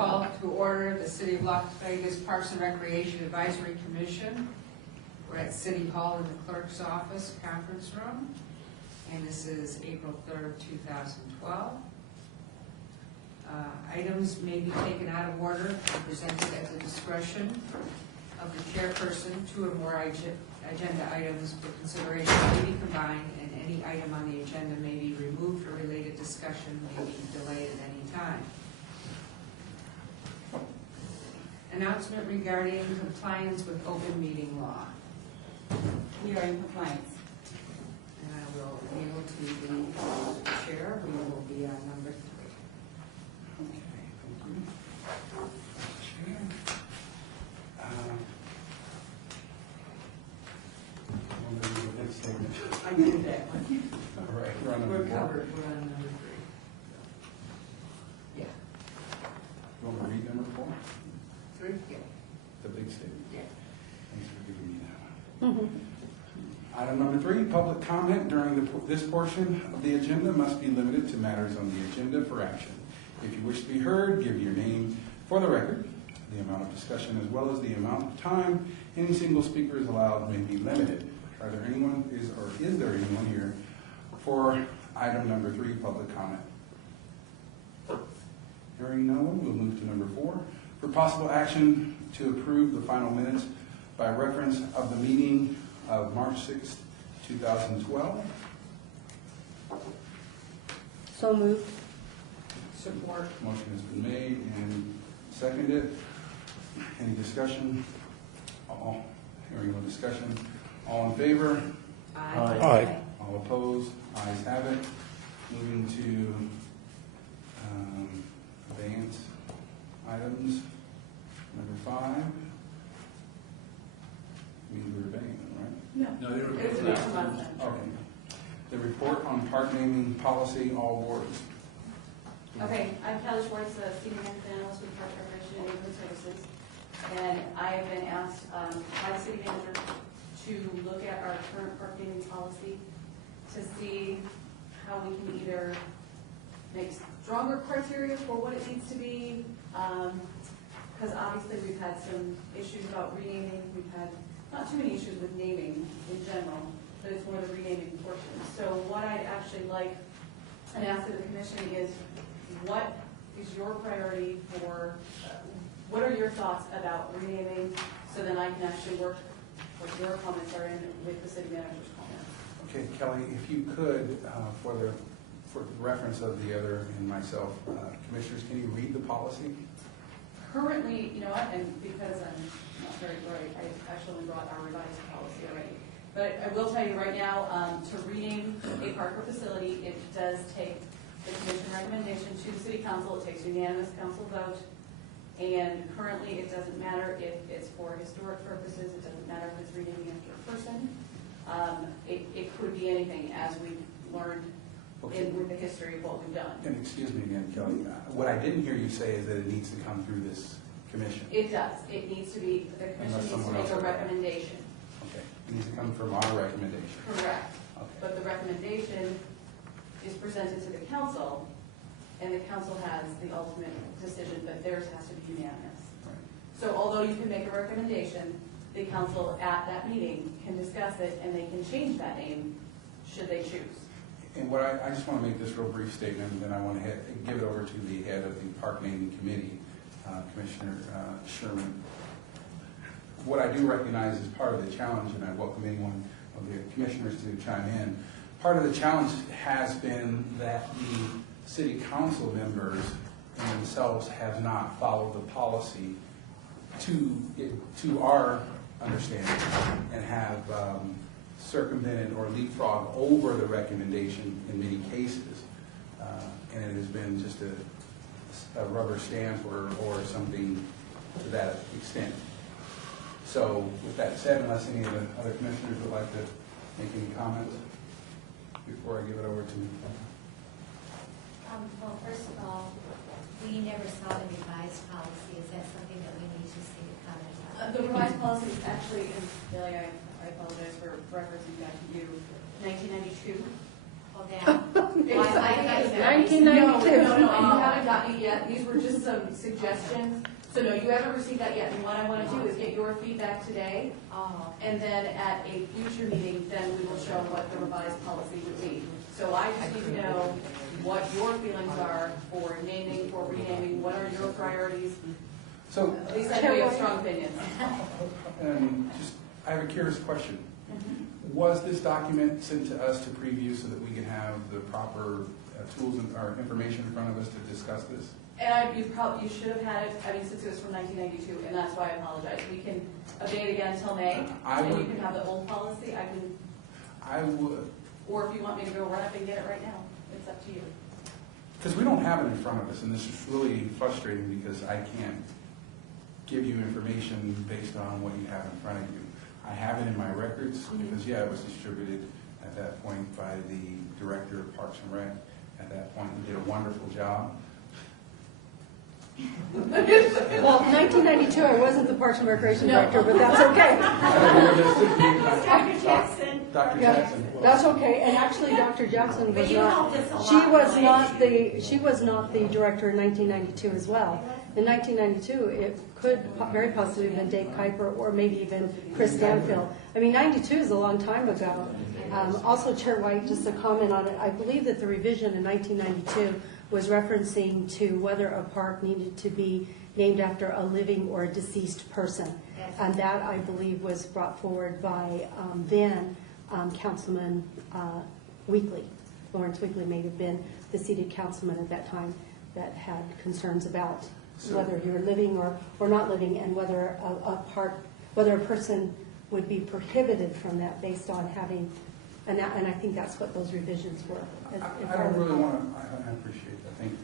call to order the City of Las Vegas Parks and Recreation Advisory Commission. We're at City Hall in the clerk's office conference room, and this is April 3rd, 2012. Items may be taken out of order and presented at the discretion of the chairperson. Two or more agenda items for consideration may be combined, and any item on the agenda may be removed for related discussion may be delayed at any time. Announcement regarding compliance with open meeting law. We are in compliance. And I will yield to the chair. We will be on number 3. Okay, thank you. Chair. We'll do the big statement. I did that one. All right, we're on number We're 4. covered. We're on number 3. Yeah. You want to read number 4? 3? Yeah. The big statement. Yeah. Thanks for giving me that one. Item number 3, public comment during this portion of the agenda must be limited to matters on the agenda for action. If you wish to be heard, give your name for the record. The amount of discussion as well as the amount of time any single speaker is allowed may be limited. Is there anyone here for item number 3, public comment? Hearing no one, we'll move to number 4. For possible action to approve the final minutes by reference of the meeting of March 6th, 2012. So moved. Support. Motion has been made and seconded. Any discussion? Hearing no discussion. All in favor? Aye. All opposed? Ayes have it. Moving to advance items. Number 5. We're abstaining, right? No, they were it's both next month. Okay. The report on park naming policy, all boards. Okay, I'm Kelly Schwartz, the Senior Management Analyst with Park Preparation and Neighborhood Services. And I have been asked by the City Manager to look at our current park naming policy to see how we can either make stronger criteria for what it needs to be, because obviously we've had some issues about renaming. We've had not too many issues with naming in general, but it's more the renaming portion. So what I'd actually like and ask of the commission is, what is your priority for, what are your thoughts about renaming, so then I can actually work what your comments are in with the city manager's comments. Okay, Kelly, if you could, for the reference of the other and myself, commissioners, can you read the policy? Currently, you know what, and because I'm not very bright, I actually brought our revised policy already. But I will tell you right now, to rename a park or facility, it does take the commission recommendation to the city council. It takes unanimous council vote. And currently, it doesn't matter if it's for historic purposes. It doesn't matter if it's renaming after a person. It could be anything, as we've learned with the history of what we've done. And excuse me again, Kelly, what I didn't hear you say is that it needs to come through this commission. It does. It needs to be, the commission Unless needs to someone make else a has- recommendation. Okay, it needs to come from our recommendation. Correct. Okay. But the recommendation is presented to the council, and the council has the ultimate decision, but theirs has to be unanimous. Right. So although you can make a recommendation, the council at that meeting can discuss it, and they can change that name should they choose. And what I just want to make this real brief statement, and then I want to give it over to the head of the Park Naming Committee, Commissioner Sherman. What I do recognize is part of the challenge, and I welcome anyone of the commissioners to chime in. Part of the challenge has been that the city council members themselves have not followed the policy to our understanding and have circumvented or leapfrogged over the recommendation in many cases. And it has been just a rubber stamp or something to that extent. So with that said, unless any of the other commissioners would like to make any comments before I give it over to Well, first of all, we never saw the revised policy. Is that something that we need to see the comment on? The revised policy is actually, and Billy, I apologize for referencing back to you, 1992. Oh, that. It's- I got that. 1992. No, you haven't gotten it yet. These were just some suggestions. So no, you haven't received that yet. And what I want to do is get your feedback today. And then at a future meeting, then we will show what the revised policy would be. So I just need to know what your feelings are for naming, for renaming, what are your priorities? So, At least I know you have strong opinions. I have a curious question. Was this document sent to us to preview so that we can have the proper tools or information in front of us to discuss this? And you should have had it, I mean, since it was from 1992, and that's why I apologize. We can update again until May, and you can have the old policy. I would. Or if you want me to go run up and get it right now, it's up to you. Because we don't have it in front of us, and this is really frustrating because I can't give you information based on what you have in front of you. I have it in my records because, yeah, it was distributed at that point by the Director of Parks and Rec. At that point, he did a wonderful job. Well, 1992, I wasn't the Parks and Recreation Director, but that's okay. Dr. Jackson. Dr. Yeah, Jackson. that's okay. And actually, Dr. Jackson was But you not. helped us a lot, She was not the director in 1992 as well. In 1992, it could very possibly have been Dave Kuiper or maybe even Chris Stanfield. I mean, 92 is a long time ago. Also, Chair White, just a comment on it. I believe that the revision in 1992 was referencing to whether a park needed to be named after a living or a deceased person. And that, I believe, was brought forward by then Councilman Weekly. Lawrence Weekly may have been the seated councilman at that time that had concerns about whether you were living or not living, and whether whether a person would be prohibited from that based on having, and I think that's what those revisions were. I don't really want to, I appreciate that, thank you.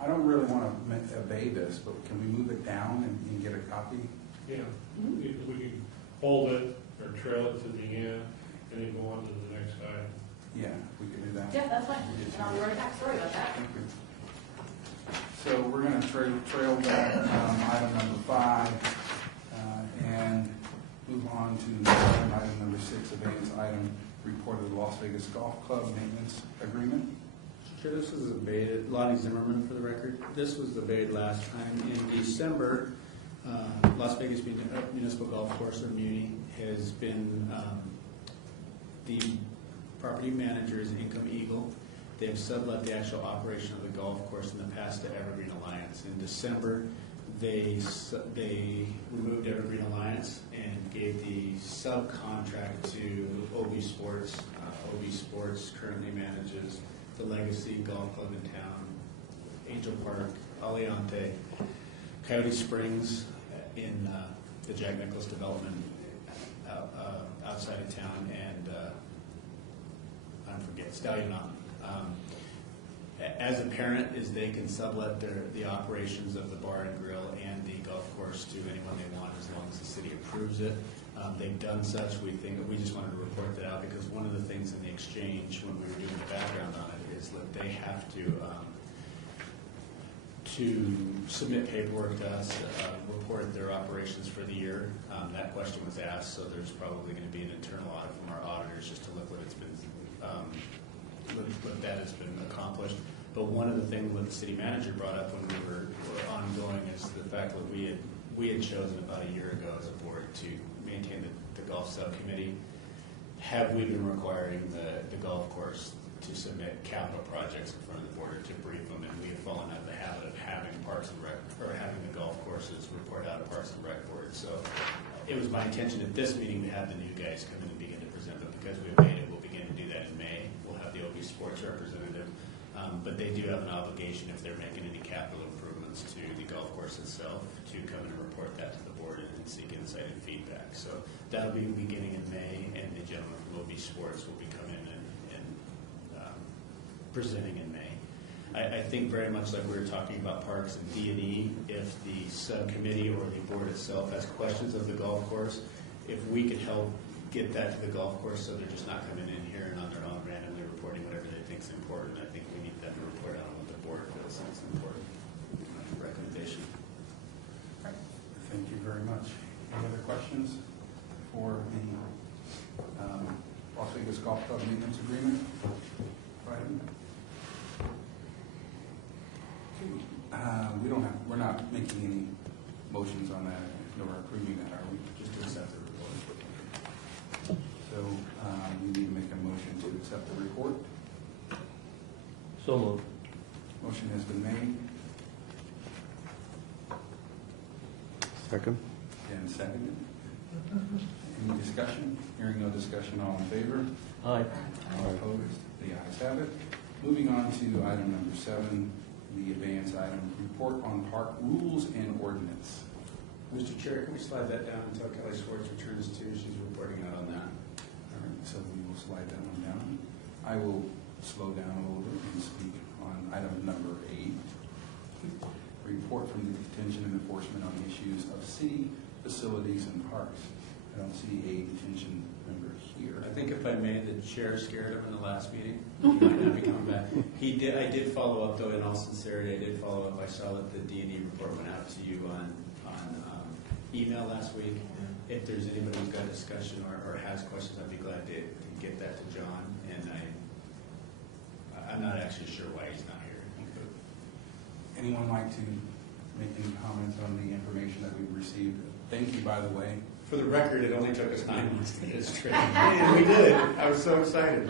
I don't really want to obey this, but can we move it down and get a copy? Yeah, we can hold it or trail it to the end and then go on to the next item. Yeah, we can do that. Yeah, that's fine. And I'll be right back. Sorry about that. Thank you. So we're going to trail back item number 5 and move on to item number 6, advance item, report of the Las Vegas Golf Club maintenance agreement. Sure, this was debated, Lonnie Zimmerman for the record. This was debated last time in December. Las Vegas Municipal Golf Course, or MUNI, has been the property manager's Income Eagle. They have sublet the actual operation of the golf course in the past to Evergreen Alliance. In December, they removed Evergreen Alliance and gave the subcontract to OB Sports. OB Sports currently manages the Legacy Golf Club in town, Angel Park, Aliante, Coyote Springs in the Jack Nicklaus development outside of town, and I forget, Stallion Mountain. As a parent, is they can sublet the operations of the bar and grill and the golf course to anyone they want, as long as the city approves it. They've done such. We just wanted to report that out because one of the things in the exchange when we were doing the background on it is that they have to submit paperwork to us, report their operations for the year. That question was asked, so there's probably going to be an internal audit from our auditors just to look what it's been, what that has been accomplished. But one of the things that the city manager brought up when we were ongoing is the fact that we had chosen about a year ago as a board to maintain the golf subcommittee. Have we been requiring the golf course to submit capital projects in front of the board to brief them? And we have fallen out of the habit of having Parks and Rec, or having the golf courses report out of Parks and Rec board. So it was my intention at this meeting to have the new guys come in and begin to present, but because we've made it, we'll begin to do that in May. We'll have the OB Sports representative, but they do have an obligation if they're making any capital improvements to the golf course itself to come in and report that to the board and seek insight and feedback. So that'll be beginning in May, and the gentleman from OB Sports will be coming in and presenting in May. I think very much like we were talking about parks and D&E, if the subcommittee or the board itself has questions of the golf course, if we could help get that to the golf course so they're just not coming in here and on their own randomly reporting whatever they think is important, I think we need them to report out on what the board feels is important. Recommendation. Thank you very much. Any other questions for the Las Vegas Golf Club maintenance agreement? Right. we're not making any motions on that, nor approving that, are we? Just to accept the report. So, we need to make a motion to accept the report. So moved. Motion has been made Second. and seconded. Any discussion? Hearing no discussion, all in favor? Aye. All opposed? The ayes have it. Moving on to item number 7, the advance item, report on park rules and ordinance. Mr. Chair, can we slide that down until Kelly Schwartz returns too? She's reporting out on that. All right, so we will slide that one down. I will slow down a little bit and speak on item number 8. Report from the detention and enforcement on issues of city facilities and parks. I don't see a detention member here. I think if I may, the chair scared him in the last meeting. He might not be coming back. I did follow up though, in all sincerity, I did follow up. I saw that the D&E report went out to you on email last week. If there's anybody who's got a discussion or has questions, I'd be glad to get that to John. And I'm not actually sure why he's not here. Anyone like to make any comments on the information that we've received? Thank you, by the way. For the record, it only took us 9 months to get it straight. And we did. I was so excited.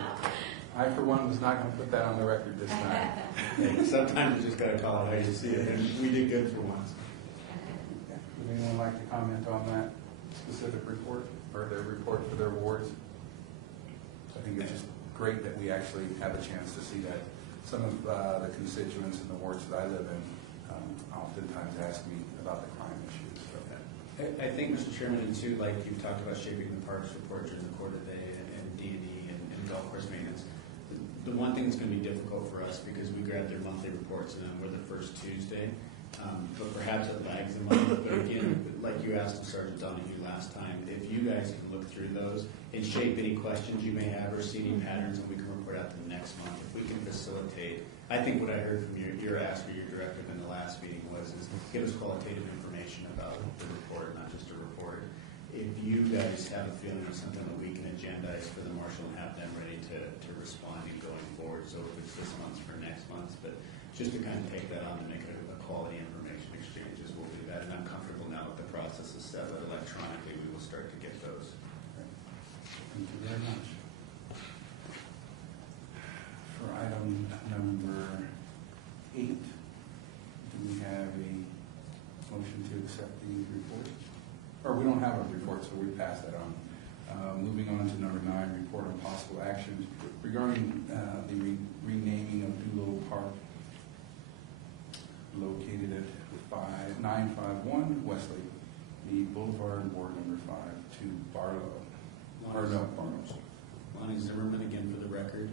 I, for one, was not going to put that on the record this time. Sometimes you just got to call it how you see it. And we did good for once. Would anyone like to comment on that specific report or their report for their wards? I think it's just great that we actually have a chance to see that. Some of the constituents in the wards that I live in oftentimes ask me about the crime issues. So. I think, Mr. Chairman, and too, like you've talked about shaping the parks report during the quarter day and D&E and golf course maintenance. The one thing that's going to be difficult for us because we grab their monthly reports and then we're the first Tuesday. But perhaps it lags a month. But again, like you asked of Sergeant Donahue last time, if you guys can look through those and shape any questions you may have or see any patterns, and we can report out the next month. If we can facilitate, I think what I heard from your ask or your directive in the last meeting was give us qualitative information about the report, not just a report. If you guys have a feeling of something that we can agendize for the marshal and have them ready to respond and going forward, so if it's this month for next month, but just to kind of take that on and make it a quality information exchanges, we'll do that. And I'm comfortable now with the process is set, but electronically we will start to get those. Thank you very much. For item number 8, do we have a motion to accept the report? Or we don't have a report, so we pass that on. Moving on to number 9, report on possible actions regarding the renaming of Doolittle Park, located at 951 Wesley, the Boulevard, Ward number 5, to Barlow. Or no, Barlow. Lonnie Zimmerman, again for the record.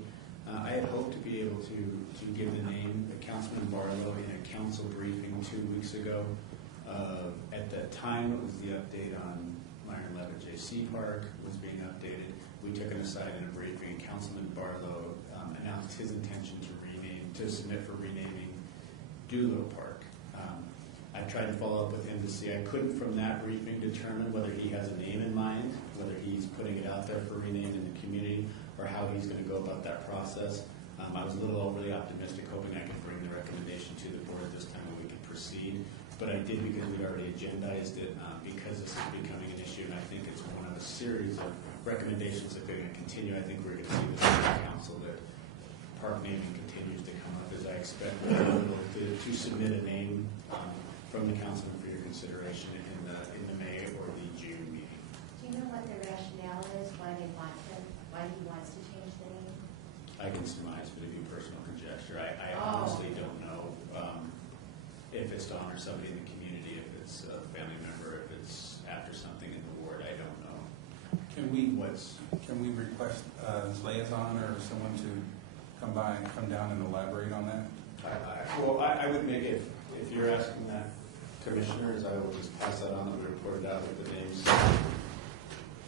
I had hoped to be able to give the name of Councilman Barlow in a council briefing 2 weeks ago. At that time, it was the update on Myron Levitt J.C. Park was being updated. We took an aside in a briefing, and Councilman Barlow announced his intention to submit for renaming Doolittle Park. I tried to follow up with him to see, I couldn't from that briefing determine whether he has a name in mind, whether he's putting it out there for renaming in the community, or how he's going to go about that process. I was a little overly optimistic, hoping I could bring the recommendation to the board this time and we could proceed. But I did because we'd already agendized it, because this is becoming an issue, and I think it's one of a series of recommendations that are going to continue. I think we're going to see this in the council that park naming continues to come up, as I expect to submit a name from the councilman for your consideration in the May or the June meeting. Do you know what the rationale is, why he wants to change the name? I can surmise, but it'd be personal conjecture. I honestly don't know if it's to honor somebody in the community, if it's a family member, if it's after something in the ward. I don't know. Can we request a liaison or someone to come down and elaborate on that? I would make it, if you're asking that, commissioners, I will just pass that on and report it out with the names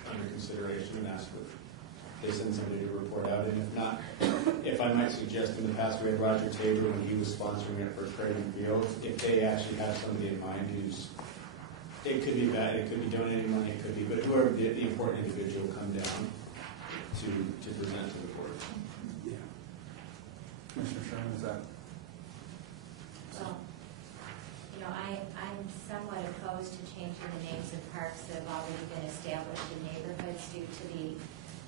under consideration and ask if they send somebody to report out. And if not, if I might suggest, in the past we had Roger Tabor when he was sponsoring it for Creighton Field. If they actually have somebody in mind who's, it could be bad, it could be donating money, it could be, but whoever the important individual come down to present to the board. Yeah. Commissioner Sherman, is that? Well, opposed to changing the names of parks that have already been established in neighborhoods due to the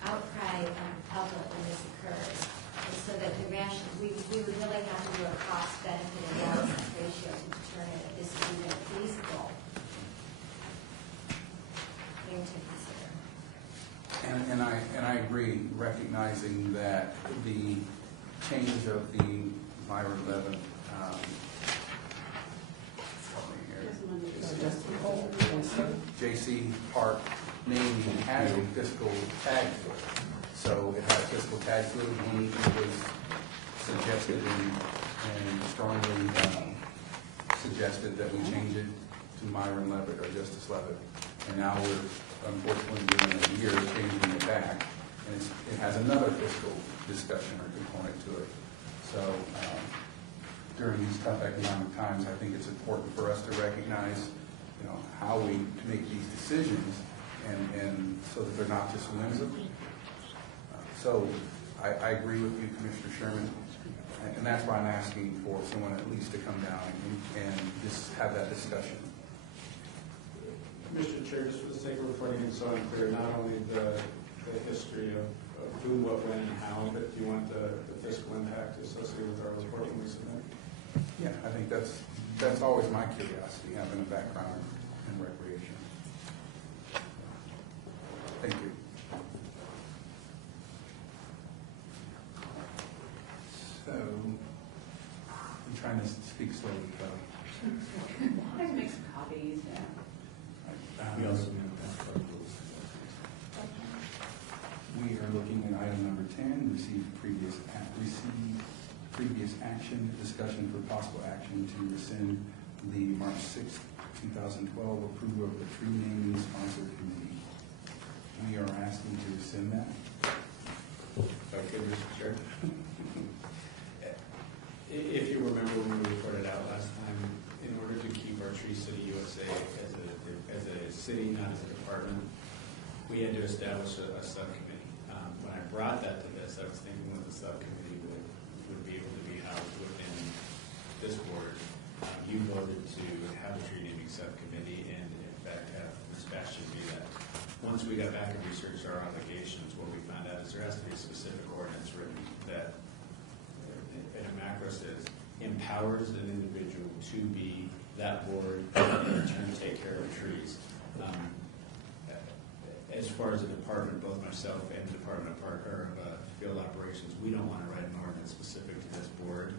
outcry from the public when this occurs. And so that the we would really have to do a cost-benefit analysis ratio to determine if this is even feasible thing to consider. And I agree, recognizing that the change of the Myron 11, J.C. Park naming has a fiscal tag to it. So it has fiscal tag to it. When it was suggested and strongly suggested that we change it to Myron Levitt or Justice Levitt. And now we're unfortunately doing it a year, changing it back. And it has another fiscal discussion or component to it. So during these tough economic times, I think it's important for us to recognize, how we make these decisions, and so that they're not just whimsical. So I agree with you, Commissioner Sherman, and that's why I'm asking for someone at least to come down and just have that discussion. Mr. Chair, just for the sake of reporting it so I'm clear, not only the history of who, what, when, and how, but do you want the fiscal impact associated with our reporting we submit? Yeah, I think that's always my curiosity, having a background in recreation. Thank you. So, I'm trying to speak slowly, Kelly. I can make some copies, yeah. We also have that rules. We are looking at item number 10, receive previous action, discussion for possible action to rescind the March 6, 2012 approval of the tree naming sponsor committee. We are asking to rescind that. If I could, Mr. Chair. If you remember when we reported out last time, in order to keep our Tree City USA as a city, not as a department, we had to establish a subcommittee. When I brought that to this, I was thinking what the subcommittee would be able to be housed within this board. You voted to have a tree naming subcommittee, and in fact have Ms. Bastian be that. Once we got back and researched our obligations, what we found out is there has to be a specific ordinance written that, in a macro says, empowers an individual to be that board and in turn take care of trees. As far as the department, both myself and the Department of Field Operations, we don't want to write an ordinance specific to this board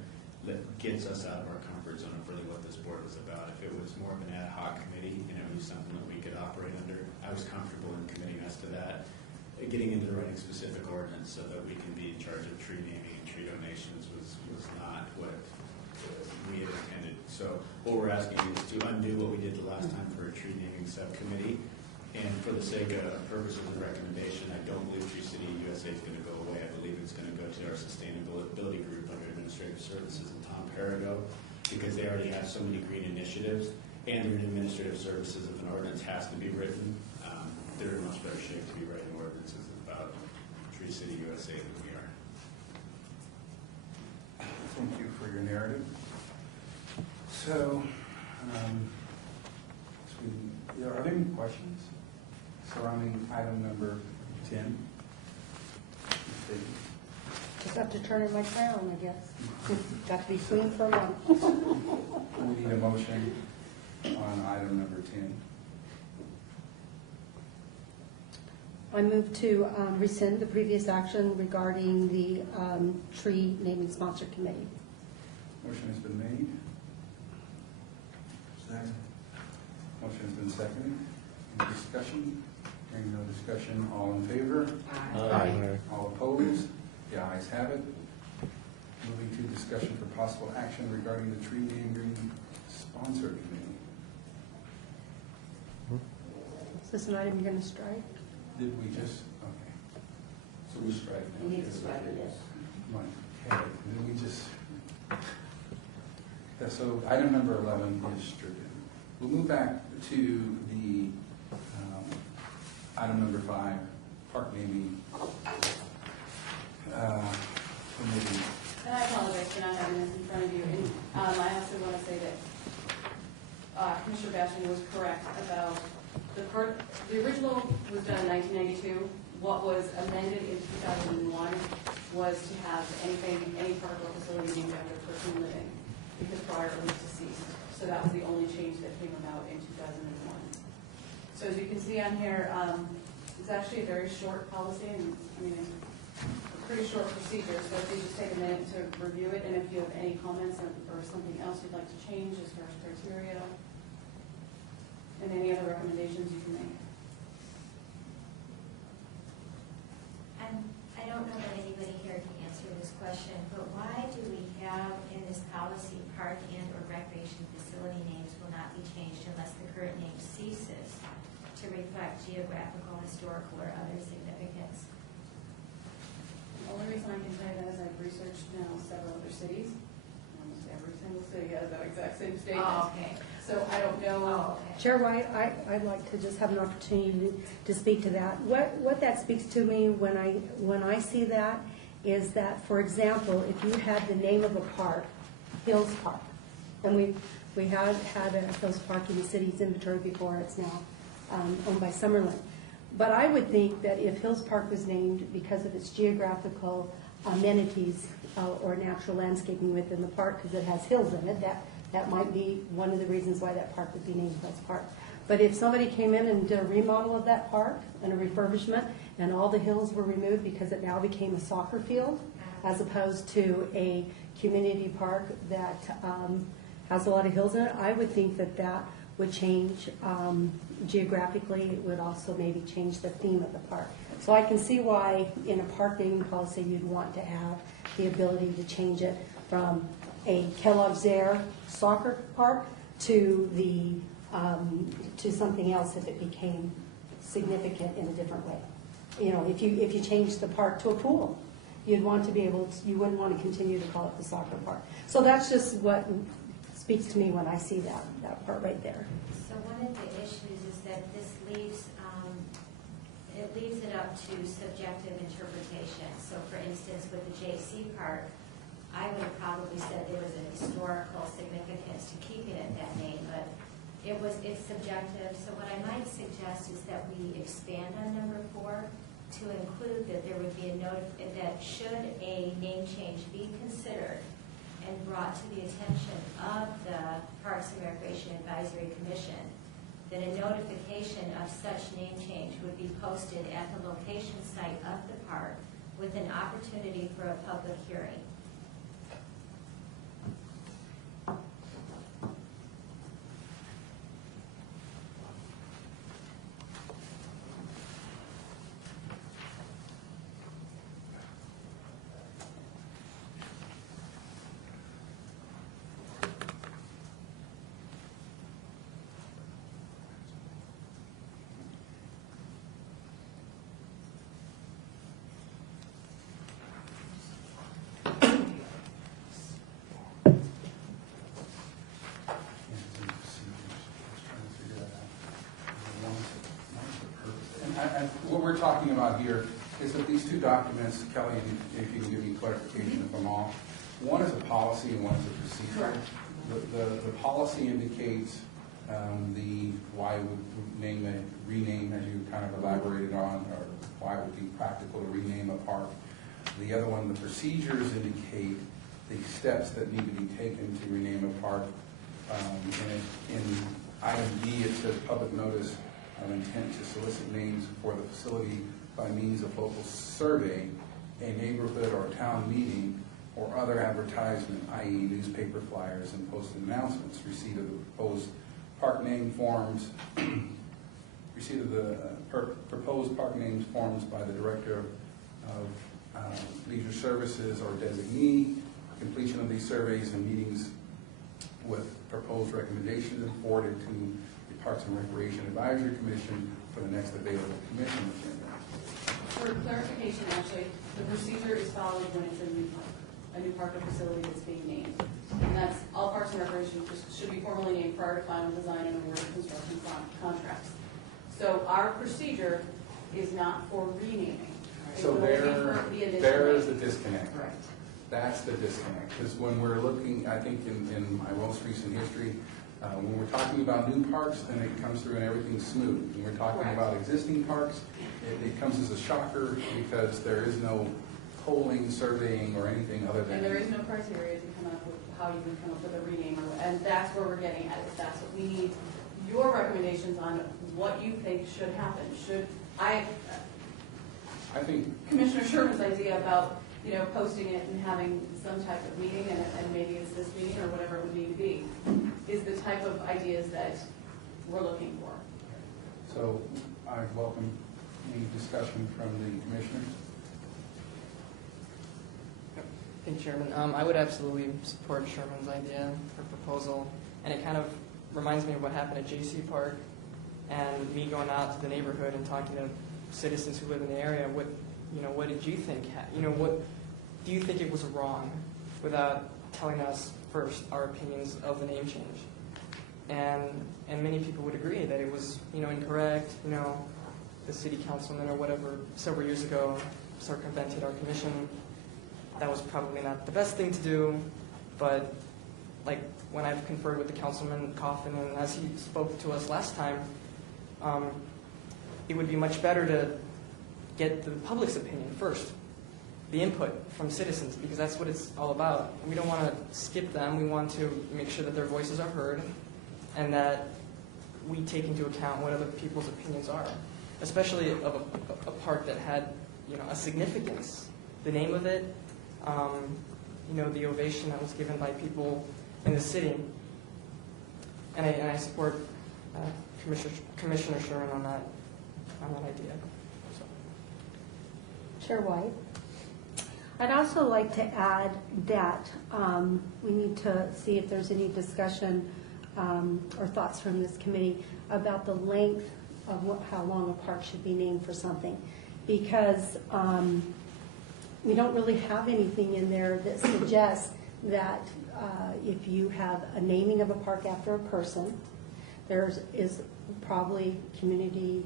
that gets us out of our comfort zone of really what this board is about. If it was more of an ad hoc committee and it was something that we could operate under, I was comfortable in committing us to that. Getting into writing specific ordinance so that we can be in charge of tree naming and tree donations was not what we had intended. So what we're asking you is to undo what we did the last time for a tree naming subcommittee. And for the sake of purposes of recommendation, I don't believe Tree City USA is going to go away. I believe it's going to go to our sustainability group under Administrative Services and Tom Perigo, because they already have so many green initiatives, and their Administrative Services, if an ordinance has to be written, they're in much better shape to be writing ordinances about Tree City USA than we are. Thank you for your narrative. So, are there any questions surrounding item number 10? Just have to turn in my crown, I guess. Got to be clean for a month. We need a motion on item number 10. I move to rescind the previous action regarding the tree naming sponsor committee. Motion has been made. Second. Motion has been seconded. Any discussion? Hearing no discussion, all in favor? Aye. All opposed? The ayes have it. Moving to discussion for possible action regarding the tree naming sponsor committee. Is this an item you're going to strike? Did we just, okay. So we strike now. You need to strike it, yes. Right. Okay, then we just, yeah, so item number 11 is stricken. We'll move back to the item number 5, park naming committee. And I apologize for not having this in front of you. And I also want to say that Commissioner Bastian was correct about the original was done in 1992. What was amended in 2001 was to have any park or facility named after a person living, because prior it was deceased. So that was the only change that came about in 2001. So as you can see on here, it's actually a very short policy, and a pretty short procedure. So if you just take a minute to review it, and if you have any comments or something else you'd like to change as far as criteria, and any other recommendations you can make. I don't know that anybody here can answer this question, but why do we have in this policy park and or recreation facility names will not be changed unless the current name ceases to reflect geographical, historical, or other significance? The only reason I can tell you that is I've researched now several other cities. Almost every single city has that exact same statement. Oh, okay. So I don't know. Oh, okay. Chair White, I'd like to just have an opportunity to speak to that. What that speaks to me when I see that is that, for example, if you had the name of a park, Hills Park, and we had a Hills Park in the city's inventory before, it's now owned by Summerlin. But I would think that if Hills Park was named because of its geographical amenities or natural landscaping within the park, because it has hills in it, that might be one of the reasons why that park would be named Hills Park. But if somebody came in and did a remodel of that park and a refurbishment, and all the hills were removed because it now became a soccer field, as opposed to a community park that has a lot of hills in it, I would think that would change geographically. It would also maybe change the theme of the park. So I can see why in a park naming policy you'd want to have the ability to change it from a Kellogg's Air soccer park to to something else if it became significant in a different way. You know, if you change the park to a pool, you'd want to be able to, you wouldn't want to continue to call it the soccer park. So that's just what speaks to me when I see that part right there. So one of the issues is that this leaves it up to subjective interpretation. So for instance, with the JC Park, I would have probably said there was a historical significance to keeping it that name, but it's subjective. So what I might suggest is that we expand on number 4 to include that there would be that should a name change be considered and brought to the attention of the Parks and Recreation Advisory Commission, that a notification of such name change would be posted at the location site of the park with an opportunity for a public hearing. What we're talking about here is that these two documents, Kelly, if you can give me clarification of them all, one is a policy and one is a procedure. The policy indicates why it would rename, as you kind of elaborated on, or why it would be practical to rename a park. The other one, the procedures indicate the steps that need to be taken to rename a park. In item D, it says public notice of intent to solicit names for the facility by means of local survey, a neighborhood or town meeting, or other advertisement, i.e. newspaper flyers and posted announcements, receipt of the proposed park name forms, receipt of the proposed park names forms by the Director of Leisure Services or designee, completion of these surveys and meetings with proposed recommendations and forwarded to the Parks and Recreation Advisory Commission for the next available commission agenda. For clarification, actually, the procedure is followed when it's a new park or facility that's being named. And that's all Parks and Recreation should be formally named prior to final design and award of construction contracts. So our procedure is not for renaming. So there is the disconnect. Correct. That's the disconnect, because when we're looking, I think in my most recent history, When we're talking about new parks, then it comes through and everything's smooth. When we're talking Correct. about existing parks, it comes as a shocker because there is no polling, surveying, or anything other than. And there is no criteria to come up with how you would come up with a rename, and that's where we're getting at, is that's what we need, your recommendations on what you think should happen. I think, Commissioner Sherman's idea about, posting it and having some type of meeting, and maybe it's this meeting or whatever it would need to be, is the type of ideas that we're looking for. so I welcome any discussion from the commissioners. Thank you, Chairman. I would absolutely support Sherman's idea or proposal, and it kind of reminds me of what happened at J.C. Park, and me going out to the neighborhood and talking to citizens who live in the area. What did you think? What do you think it was wrong, without telling us first our opinions of the name change? And many people would agree that it was incorrect. The city councilman or whatever several years ago circumvented our commission. That was probably not the best thing to do, but like when I've conferred with the councilman Coffin, and as he spoke to us last time, it would be much better to get the public's opinion first, the input from citizens, because that's what it's all about. We don't want to skip them. We want to make sure that their voices are heard and that we take into account what other people's opinions are, especially of a park that had a significance. The name of it, the ovation that was given by people in the city. And I support Commissioner Sherman on that idea. So. Chair White? I'd also like to add that we need to see if there's any discussion or thoughts from this committee about the length of how long a park should be named for something. Because we don't really have anything in there that suggests that if you have a naming of a park after a person, there is probably community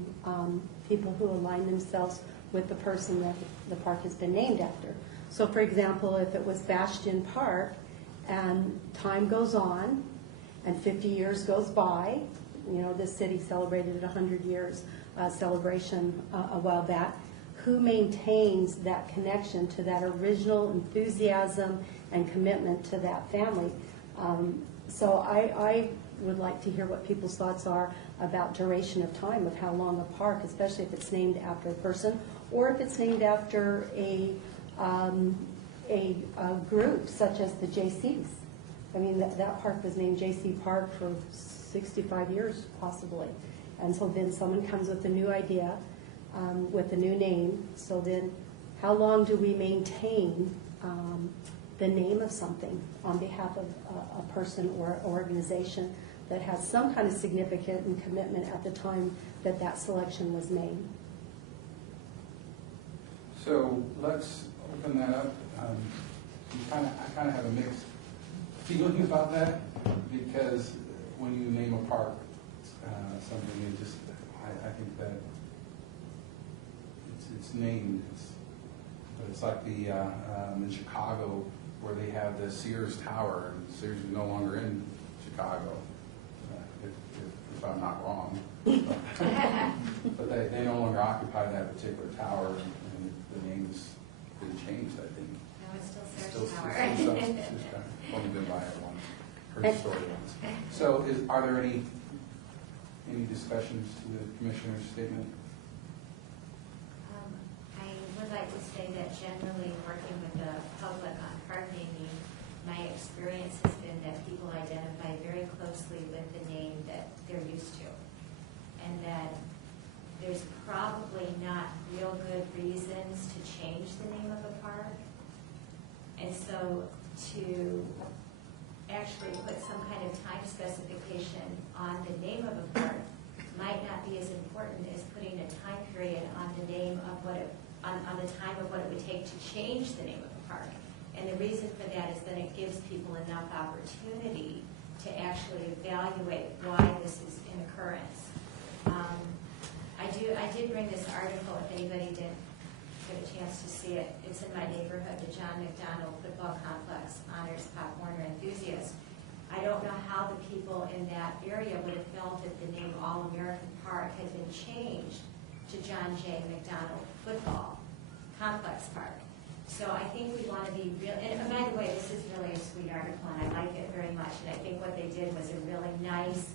people who align themselves with the person that the park has been named after. So for example, if it was Bastion Park and time goes on and 50 years goes by, this city celebrated 100 years celebration a while back, who maintains that connection to that original enthusiasm and commitment to that family? So I would like to hear what people's thoughts are about duration of time, of how long a park, especially if it's named after a person, or if it's named after a group such as the J.C.'s. I mean, that park was named J.C. Park for 65 years, possibly. And so then someone comes with a new idea, with a new name. So then how long do we maintain the name of something on behalf of a person or organization that has some kind of significance and commitment at the time that that selection was made? So let's open that up. I kind of have a mixed feeling about that, because when you name a park something, I think that it's named. But it's like in Chicago, where they have the Sears Tower, and Sears is no longer in Chicago, if I'm not wrong. But they no longer occupy that particular tower, and the name's been changed, I think. No, it's still Still Sears Tower. only been by one, heard the story once. So are there any discussions to the commissioner's statement? I would like to say that generally working with the public on park naming, my experience has been that people identify very closely with the name that they're used to. And that there's probably not real good reasons to change the name of a park. And so to actually put some kind of time specification on the name of a park might not be as important as putting a time period on the name of on the time of what it would take to change the name of a park. And the reason for that is that it gives people enough opportunity to actually evaluate why this is an occurrence. I did bring this article, if anybody didn't get a chance to see it. It's in my neighborhood. The John McDonald Football Complex honors Pop Warner enthusiasts. I don't know how the people in that area would have felt if the name All-American Park had been changed to John J. McDonald Football Complex Park. So I think we want to be real, and by the way, this is really a sweet article, and I like it very much, and I think what they did was a really nice,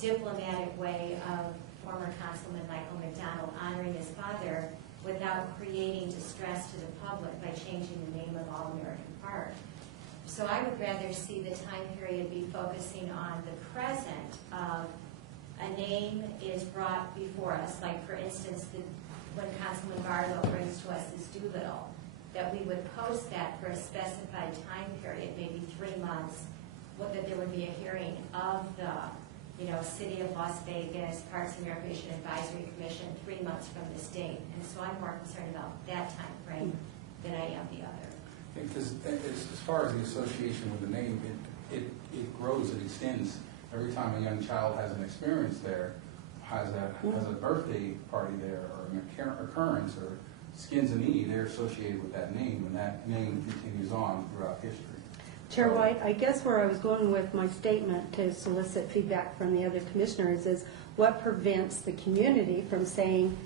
diplomatic way of former Councilman Michael McDonald honoring his father without creating distress to the public by changing the name of All-American Park. So I would rather see the time period be focusing on the present of a name is brought before us, like for instance, when Councilman Barlow brings to us this Doolittle, that we would post that for a specified time period, maybe 3 months, that there would be a hearing of the City of Las Vegas Parks and Recreation Advisory Commission 3 months from this date. And so I'm more concerned about that time frame than I am the other. Because as far as the association with the name, it grows, it extends. Every time a young child has an experience there, has a birthday party there, or an occurrence, or skins a knee, they're associated with that name, and that name continues on throughout history. Chair White, I guess where I was going with my statement to solicit feedback from the other commissioners is what prevents the community from saying,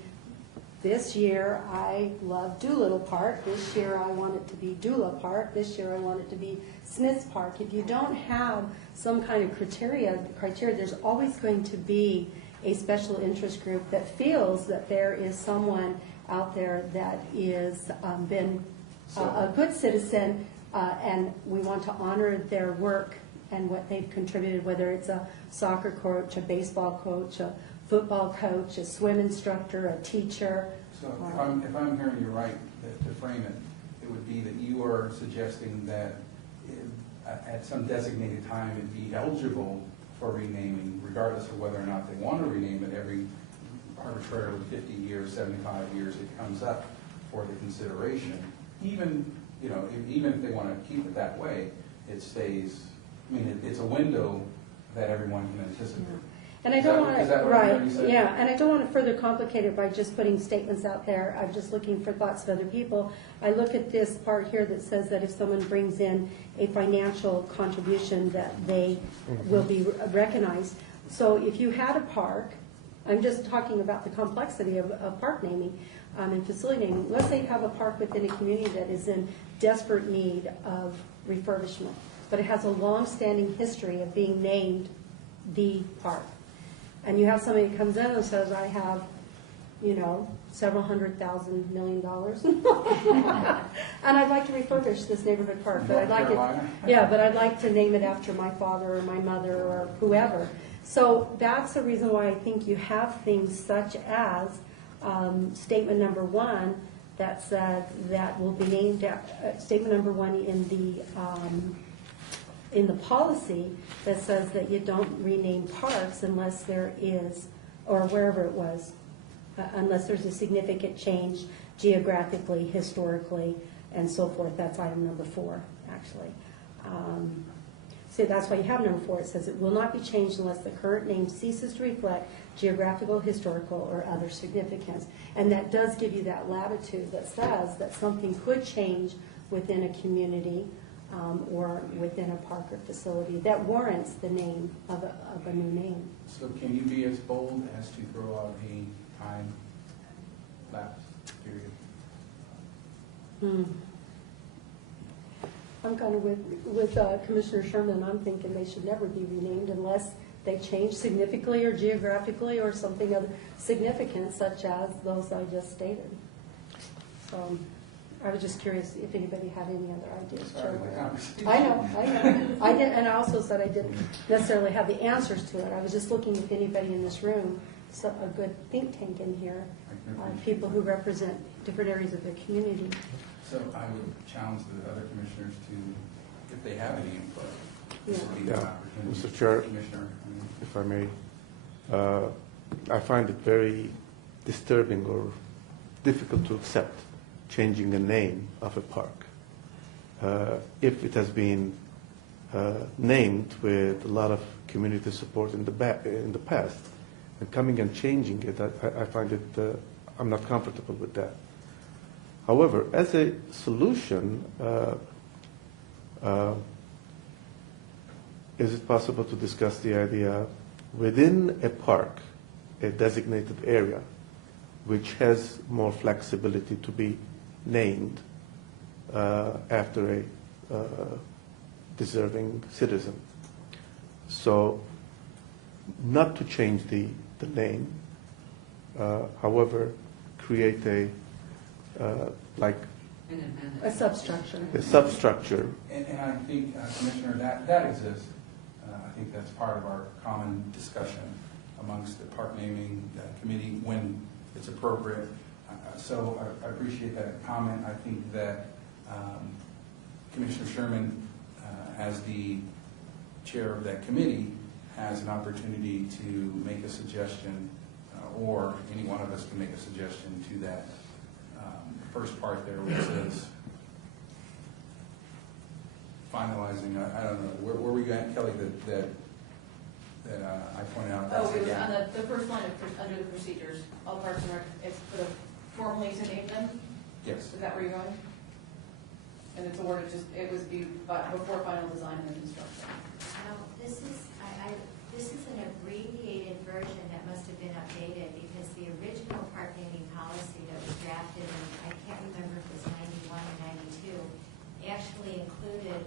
this year I love Doolittle Park, this year I want it to be Dula Park, this year I want it to be Smith's Park. If you don't have some kind of criteria, there's always going to be a special interest group that feels that there is someone out there that is been a good citizen, and we want to honor their work and what they've contributed, whether it's a soccer coach, a baseball coach, a football coach, a swim instructor, a teacher. So if I'm hearing you right, to frame it, it would be that you are suggesting that at some designated time it'd be eligible for renaming, regardless of whether or not they want to rename it every arbitrarily 50 years, 75 years, it comes up for the consideration. Even if they want to keep it that way, it stays. I mean, it's a window that everyone can anticipate. And I don't want Is that to, what I'm right, hearing you say? yeah, and I don't want to further complicate it by just putting statements out there. I'm just looking for thoughts of other people. I look at this part here that says that if someone brings in a financial contribution that they will be recognized. So if you had a park, I'm just talking about the complexity of park naming and facility naming. Let's say you have a park within a community that is in desperate need of refurbishment, but it has a long-standing history of being named the park. And you have somebody that comes in and says, I have, several $100,000 million, and I'd like to refurbish this neighborhood park, but I'd like it, but I'd like to name it after my father or my mother or whoever. So that's the reason why I think you have things such as statement number 1 that said that will be named, statement number 1 in the policy that says that you don't rename parks unless there is, or wherever it was, unless there's a significant change geographically, historically, and so forth. That's item number 4, actually. So that's why you have number 4. It says it will not be changed unless the current name ceases to reflect geographical, historical, or other significance. And that does give you that latitude that says that something could change within a community or within a park or facility that warrants the name of a new name. So can you be as bold as to throw out a time lapse period? I'm kind of with Commissioner Sherman. I'm thinking they should never be renamed unless they change significantly or geographically or something of significance, such as those I just stated. So I was just curious if anybody had any other ideas. Sorry, the conversation. I know. I did, and I also said I didn't necessarily have the answers to it. I was just looking if anybody in this room, a good think tank in here, people who represent different areas of the community. So I would challenge the other commissioners to, if they have any input, this would be the Yeah. opportunity. Mr. Chair, Commissioner, if I may, I find it very disturbing or difficult to accept changing the name of a park. If it has been named with a lot of community support in the past, and coming and changing it, I find it, I'm not comfortable with that. However, as a solution, is it possible to discuss the idea within a park, a designated area, which has more flexibility to be named after a deserving citizen? So, not to change the name, however, create a like An amendment. A substructure. a substructure. And I think, Commissioner, that exists. I think that's part of our common discussion amongst the park naming committee when it's appropriate. So I appreciate that comment. I think that Commissioner Sherman, as the chair of that committee, has an opportunity to make a suggestion, or any one of us can make a suggestion to that first part there, which says finalizing, I don't know, where were you at, Kelly, that I pointed out? Oh, it was on the first line of, under the procedures, all parks and rec, it's for the formally to name them, Yes. is that where you're going? And it's awarded just, it was before final design and construction. No, this is an abbreviated version that must have been updated because the original park naming policy that was drafted in, I can't remember if it was 91 or 92, actually included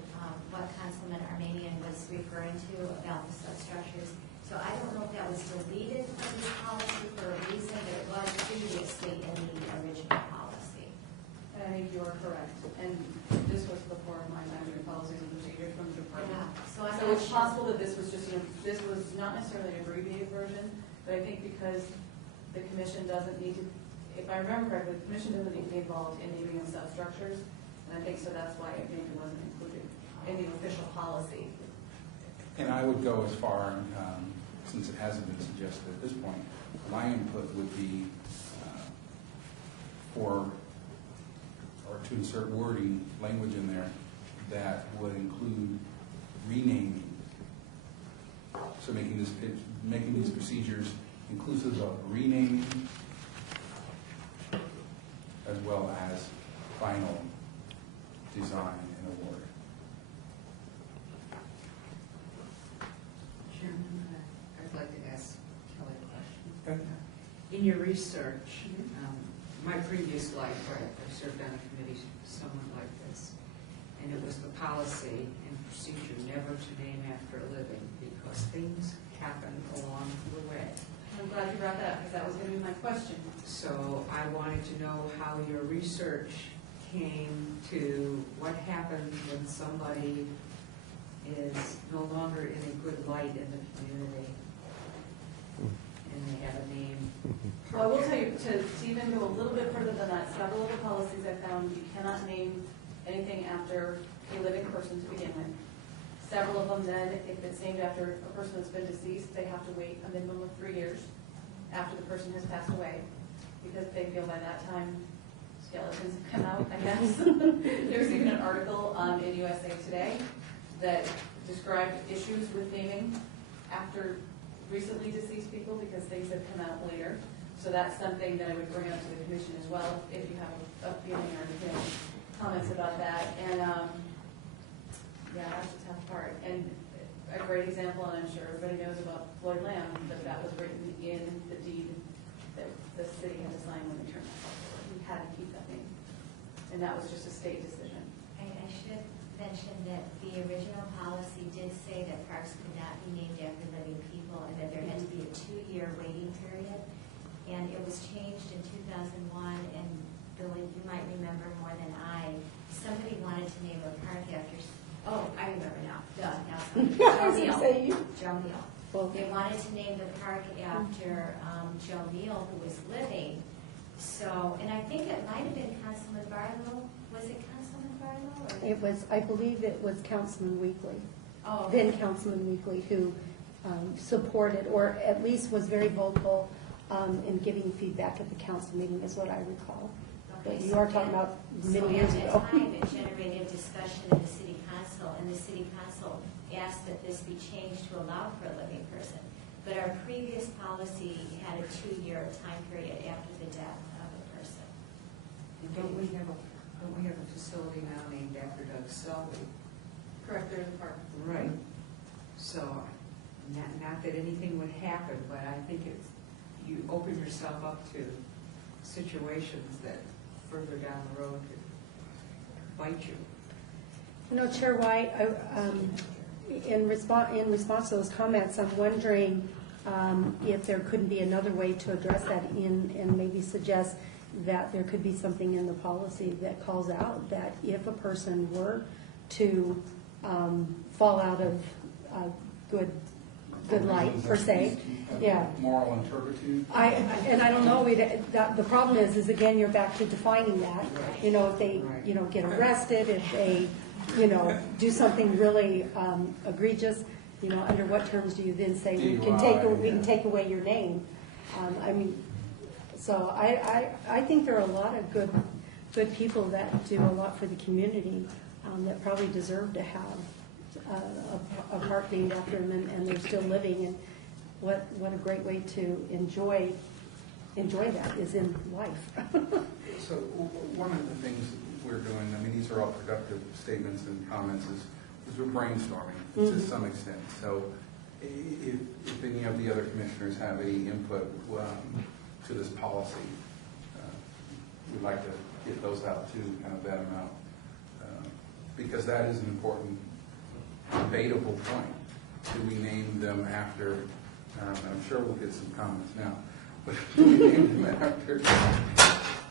what Councilman Armenian was referring to about the substructures. So I don't know if that was deleted from this policy for a reason, but it was previously in the original policy. And I think you are correct. And this was before my management policies and procedures from the department. So I'm So not it's sure. possible that this was just, this was not necessarily an abbreviated version, but I think because the commission doesn't need to, if I remember correctly, the commission doesn't need to be involved in naming of substructures, and I think so that's why it maybe wasn't included in the official policy. And I would go as far, since it hasn't been suggested at this point, my input would be to insert wording, language in there that would include renaming. So making these procedures inclusive of renaming as well as final design and award. Chairman, I'd like to ask Kelly a question. In your research, my previous life, I served on a committee somewhat like this, and it was the policy and procedure never to name after a living because things happen along the way. I'm glad you brought that, because that was going to be my question. So I wanted to know how your research came to what happens when somebody is no longer in a good light in the community and they have a name. Well, I will tell you, to even go a little bit further than that, several of the policies I found, you cannot name anything after a living person to begin with. Several of them then, if it's named after a person that's been deceased, they have to wait a minimum of 3 years after the person has passed away, because they feel by that time skeletons have come out, I guess. There was even an article in USA Today that described issues with naming after recently deceased people because things have come out later. So that's something that I would bring up to the commission as well, if you have a feeling or comments about that. And yeah, that's the tough part. And a great example, and I'm sure everybody knows about Floyd Lamb, but that was written in the deed that the city had to sign when they turned that. We had to keep that name. And that was just a state decision. I should mention that the original policy did say that parks could not be named after living people and that there had to be a 2-year waiting period. And it was changed in 2001, and Billy, you might remember more than I, somebody wanted to name a park after, oh, I remember now, I was gonna say you. Joe Neal. Well, They wanted to name the park after Joe Neal, who was living. So, and I think it might have been Councilman Barlow. Was it Councilman Barlow? Or? it was, I believe it was Councilman Weekly, Oh, then Councilman Weekly, who supported, or at least was very vocal in giving feedback at the council meeting, is what I recall. But you are talking about many years ago. So at that time, it generated discussion in the city council, and the city council asked that this be changed to allow for a living person. But our previous policy had a 2-year time period after the death of a person. And don't we have a facility now named after Doug Selby? Correct, there's a park. Right. So, not that anything would happen, but I think it's, you open yourself up to situations that further down the road could bite you. You know, Chair White, in response to those comments, I'm wondering if there couldn't be another way to address that and maybe suggest that there could be something in the policy that calls out that if a person were to fall out of good light, per se, yeah. Moral and turpitude. And I don't know, the problem is again, you're back to defining that. You know, if they, get arrested, if they, do something really egregious, under what terms do you then say we can take away your name? I mean, so I think there are a lot of good people that do a lot for the community that probably deserve to have a park named after them, and they're still living. And what a great way to enjoy that is in life. So one of the things we're doing, I mean, these are all productive statements and comments, is we're brainstorming to some extent. So if any of the other commissioners have any input to this policy, we'd like to get those out too, kind of vet them out. Because that is an important debatable point. Do we name them after, and I'm sure we'll get some comments now, but do we name them after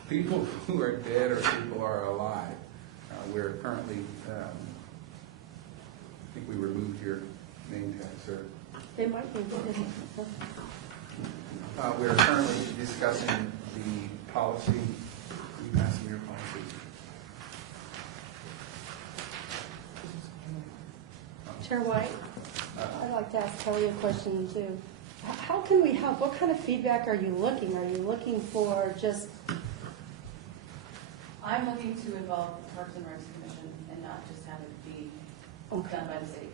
people who are dead or people who are alive? We're currently, I think we removed your name tag, sir. They might be. We're currently discussing the policy. You pass me your policy. Chair White, I'd like to ask Kelly a question too. How can we help? What kind of feedback are you looking? Are you looking for just, I'm looking to involve the Parks and Recs Commission and not just have it be done by the city.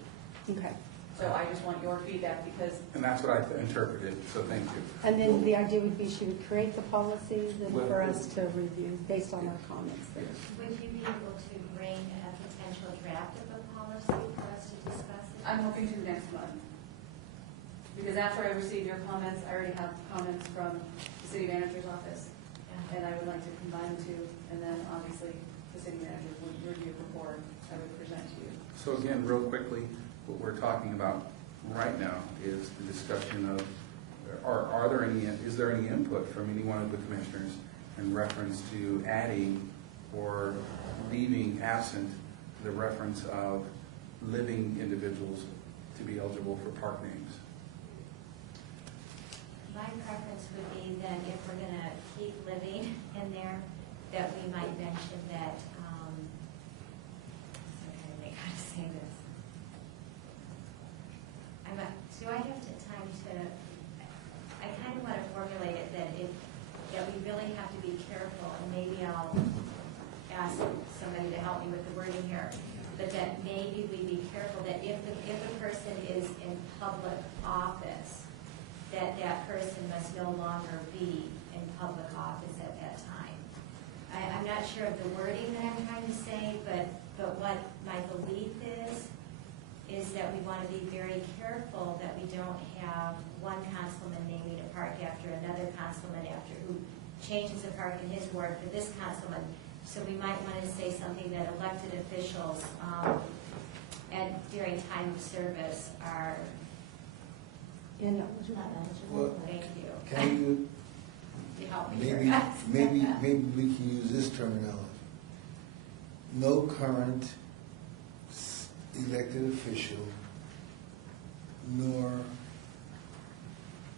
okay. So I just want your feedback because And that's what I interpreted, so thank you. And then the idea would be she would create the policy then for us to review based on our comments there. Would you be able to bring a potential draft of a policy for us to discuss it? I'm hoping to next month. Because after I receive your comments, I already have comments from the city manager's office. And I would like to combine the two, and then obviously the city manager would review before I would present to you. So again, real quickly, what we're talking about right now is the discussion of, is there any input from any one of the commissioners in reference to adding or leaving absent the reference of living individuals to be eligible for park names? My preference would be that if we're going to keep living in there, that we might mention that, I'm trying to think how to say this. Do I have time to, I kind of want to formulate it that we really have to be careful, and maybe I'll ask somebody to help me with the wording here, but that maybe we be careful that if a person is in public office, that person must no longer be in public office at that time. I'm not sure of the wording that I'm trying to say, but what my belief is that we want to be very careful that we don't have one councilman naming a park after another councilman after who changes a park in his ward for this councilman. So we might want to say something that elected officials during time of service are Well, thank you. can you, You help me here. maybe we can use this terminology. No current elected official, nor,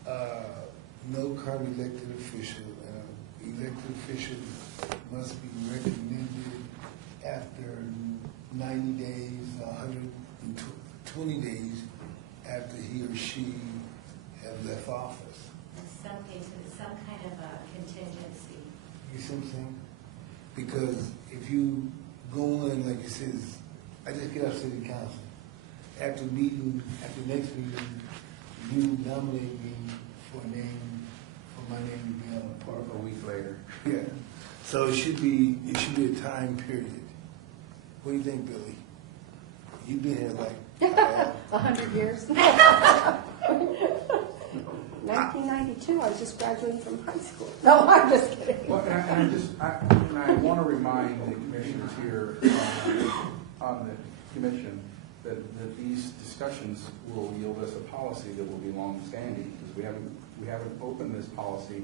no current elected official, elected official must be recommended after 90 days, 120 days after he or she have left office. In some cases, some kind of a contingency. You see what I'm saying? Because if you go in, like it says, I just get off city council. After next meeting, you nominate me for my name to be on the park. A week later. Yeah. So it should be a time period. What do you think, Billy? You've been here like 100 years. 1992, I was just graduating from high school. No, I'm just kidding. Well, and I want to remind the commissioners here on the commission that these discussions will yield us a policy that will be long-standing, because we haven't opened this policy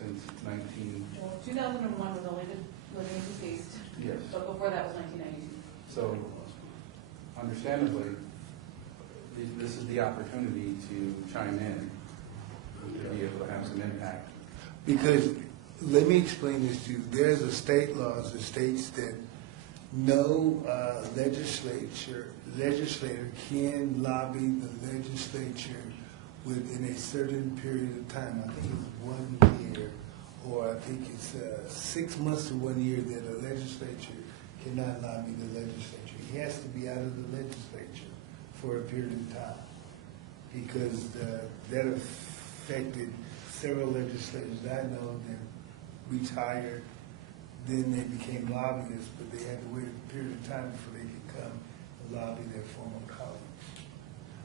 since 2001 was only the living deceased, Yes. but before that was 1992. So, understandably, this is the opportunity to chime in, to be able to have some impact. Because, let me explain this to you. There's a state law that states that no legislator can lobby the legislature within a certain period of time. I think it's 1 year, or I think it's 6 months to 1 year that a legislature cannot lobby the legislature. He has to be out of the legislature for a period of time, because that affected several legislators that I know that retired, then they became lobbyists, but they had to wait a period of time before they could come and lobby their former colleagues.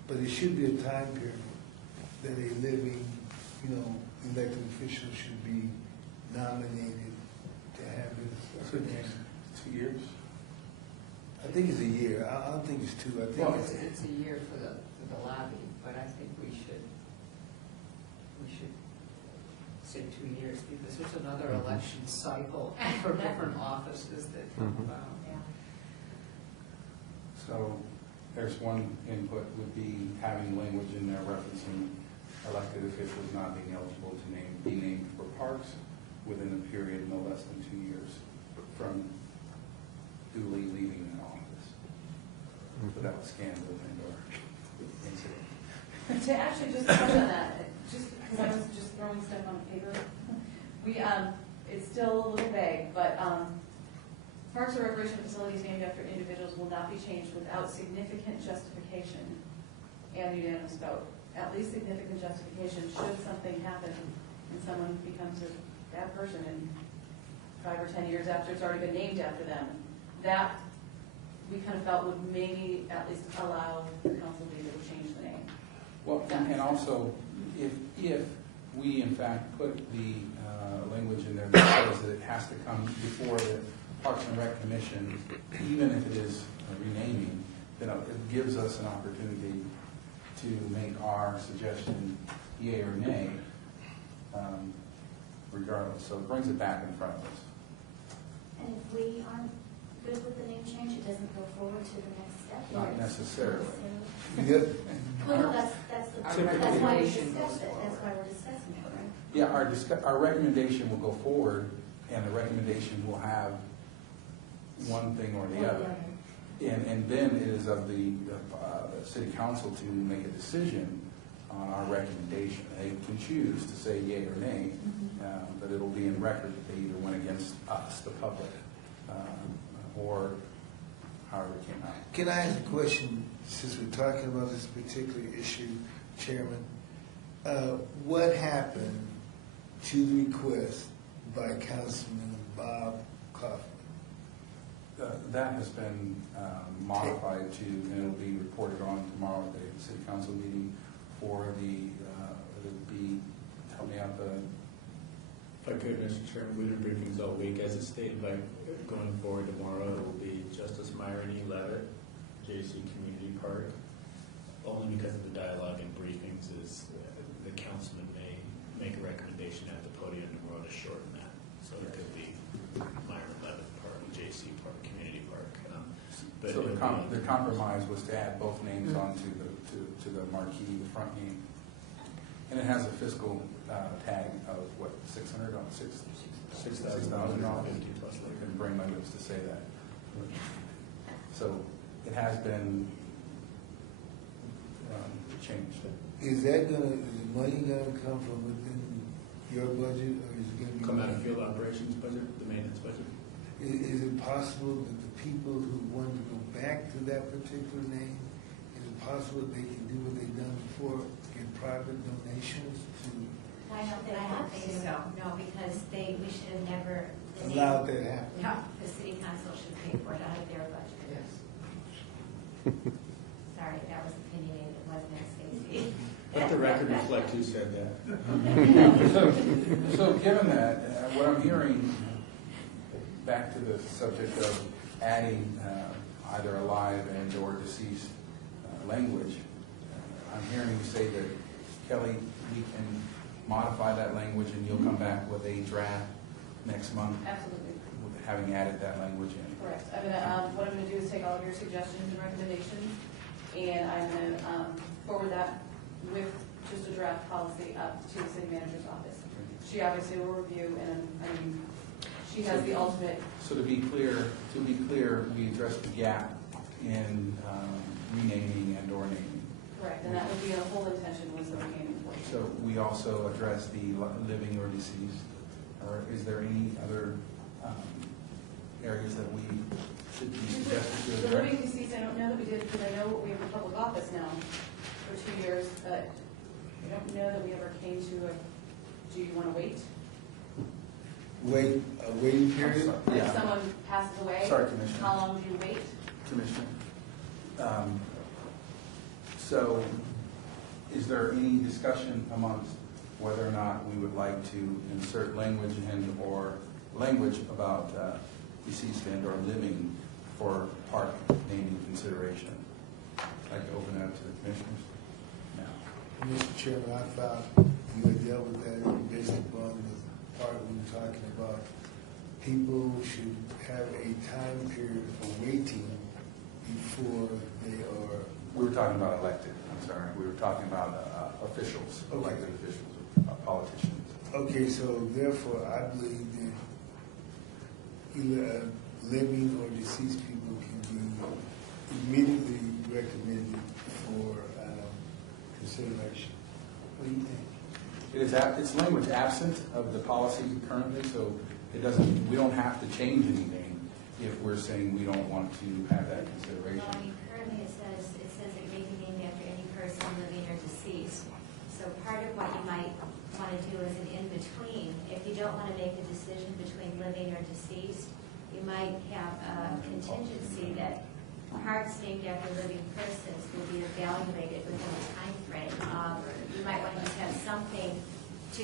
But it should be a time period that a living, elected official should be nominated to have his. 2 years? I think it's a year. I don't think it's 2. I think Well, it's. it's a year for the lobby, but I think we should say 2 years, because there's another election cycle for different offices that come about. So there's one input would be having language in there referencing elected officials not being eligible to be named for parks within a period no less than 2 years from duly leaving that office without scandal and/or incident. To actually just touch on that, just because I was just throwing stuff on paper, it's still a little vague, but parks or recreation facilities named after individuals will not be changed without significant justification and unanimous vote. At least significant justification should something happen and someone becomes a bad person in 5 or 10 years after it's already been named after them. That we kind of felt would maybe at least allow the council to be able to change the name. Well, and also, if we in fact put the language in there that says that it has to come before the Parks and Rec Commission, even if it is renaming, then it gives us an opportunity to make our suggestion yea or nay, regardless. So it brings it back in front of us. And if we aren't good with the name change, it doesn't go forward to the next step? Not necessarily. Yep. Well, no, that's why we recommendation discussed goes it, forward. that's why we're discussing it, right? Yeah, our recommendation will go forward, and the recommendation will have one thing or the other. And then it is of the city council to make a decision on our recommendation. They can choose to say yea or nay, but it'll be in record that they either went against us, the public, or however it came out. Can I ask a question, since we're talking about this particular issue, Chairman? What happened to the request by Councilman Bob Kaufman? That has been modified to, and it'll be reported on tomorrow at the city council meeting for it'll be, help me out, If I could, Mr. Chairman, we've been briefings all week. As it's stated, by going forward tomorrow, it will be Justice Myron E. Levitt, J.C. Community Park. Only because of the dialogue and briefings is the councilman may make a recommendation at the podium tomorrow to shorten that. So it could be Myron Levitt Park, J.C. Park, Community Park. But so the compromise was to add both names onto to the marquee, the front name. And it has a fiscal tag of what, $600, $6,000. plus I couldn't bring my lips to say that. So it has been changed. Is the money gonna come from within your budget, or is it gonna be? come out of field operations budget, the maintenance budget. Is it possible that the people who want to go back to that particular name, is it possible that they can do what they've done before, get private donations to I don't think so, no, because we should have never. allow that to happen? No, the city council should pay for it out of their budget. Yes. So sorry, that was opinionated, it wasn't Stacy. Let the record reflect who said that. So given that, what I'm hearing, back to the subject of adding either alive and or deceased language, I'm hearing you say that, Kelly, we can modify that language and you'll come back with a draft next month, Absolutely. with having added that language in. Correct. I'm gonna, what I'm gonna do is take all of your suggestions and recommendations, and I'm gonna forward that with just a draft policy up to the city manager's office. She obviously will review, and I mean, she has the ultimate. So to be clear, we addressed the gap in renaming and or naming. Correct, and that would be the whole intention, was the renaming portion. So we also address the living or deceased, or is there any other areas that we should be suggested to The address? living deceased, I don't know that we did, because I know we have a public office now for 2 years, but I don't know that we ever came to a, do you want to wait? Wait, a waiting period? If Yeah. someone passes away? Sorry, Commissioner. How long do you wait? Commissioner. So is there any discussion amongst whether or not we would like to insert language and or language about deceased and or living for park naming consideration? I'd like to open that up to the commissioners now. Mr. Chairman, I thought you had dealt with that based upon the part we were talking about. People should have a time period for waiting before they are. We were talking about elected, I'm sorry. We were talking about officials, elected officials, politicians. Okay, so therefore, I believe that either living or deceased people can be immediately recommended for consideration. What do you think? It is, it's language absent of the policy currently, so it doesn't, we don't have to change anything if we're saying we don't want to have that consideration. Well, I mean, currently it says it may be named after any person living or deceased. So part of what you might want to do is an in-between. If you don't want to make a decision between living or deceased, you might have a contingency that parks named after living persons will be evaluated within a time frame. You might want to just have something to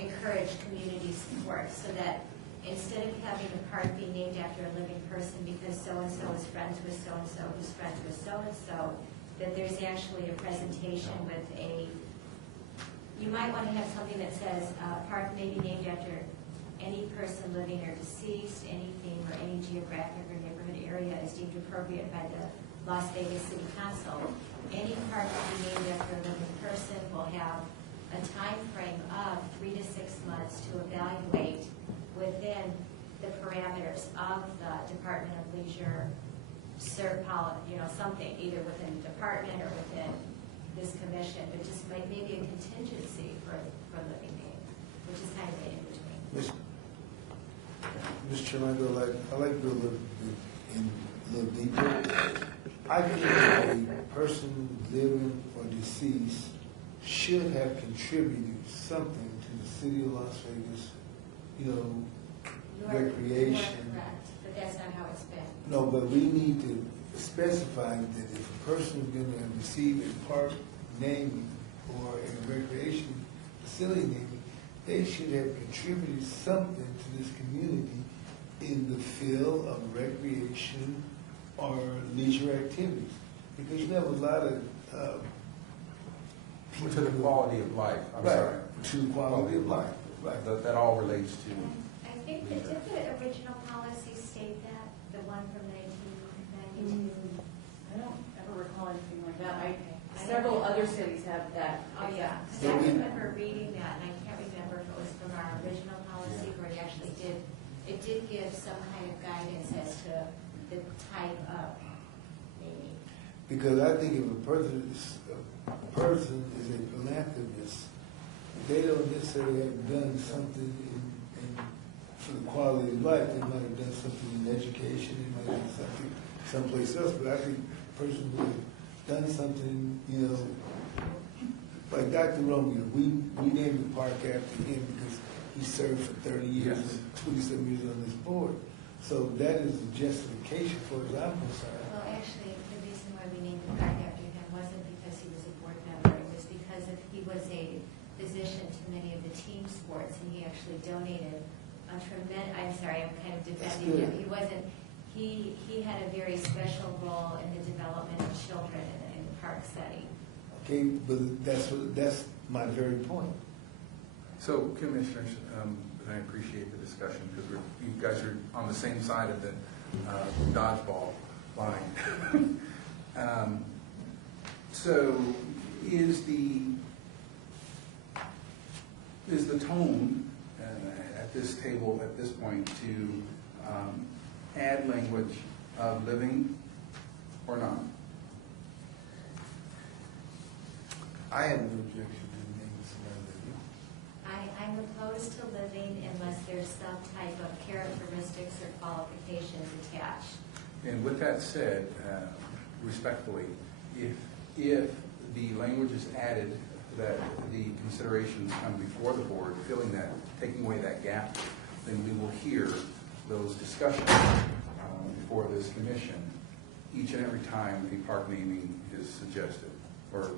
encourage community support, so that instead of having the park be named after a living person because so-and-so is friends with so-and-so who's friends with so-and-so, that there's actually a presentation with you might want to have something that says park may be named after any person living or deceased, anything or any geographic or neighborhood area is deemed appropriate by the Las Vegas City Council. Any park to be named after a living person will have a time frame of 3 to 6 months to evaluate within the parameters of the Department of Leisure, something, either within the department or within this commission, but just maybe a contingency for living name, which is kind of made in between. Mr. Chairman, I'd like to go a little deeper. I think a person living or deceased should have contributed something to the city of Las Vegas, recreation. You are correct, but that's not how it's been. No, but we need to specify that if a person is going to receive a park naming or a recreation facility naming, they should have contributed something to this community in the field of recreation or leisure activities. Because you have a lot of people. To the quality of life, I'm Right, sorry. to the quality of life, right. That all relates to. I think that, did the original policy state that, the one from 1992? I don't ever recall anything like that. Several other cities have that. Oh, yeah, because I remember reading that, and I can't remember if it was from our original policy where it actually it did give some kind of guidance as to the type of naming. Because I think if a person is a philanthropist, they don't necessarily have done something for the quality of life. They might have done something in education, they might have done something someplace else, but I think a person who has done something, like Dr. Romeo, we named the park after him because he served for 30 years Yes. and 27 years on this board. So that is the justification for as I'm concerned. Well, actually, the opposition to many of the team sports, and he actually donated a tremendous, I'm sorry, I'm kind of defending him. He wasn't, he had a very special role in the development of children in the park setting. Okay, but that's my very point. So, Commissioners, and I appreciate the discussion because you guys are on the same side of the dodgeball line. So, is the tone at this table at this point to add language of living or not? I have no objection to the name of somebody. I'm opposed to living unless there's some type of characteristics or qualifications attached. And with that said, respectfully, if the language is added that the considerations come before the board, filling that, taking away that gap, then we will hear those discussions before this commission each and every time a park naming is suggested or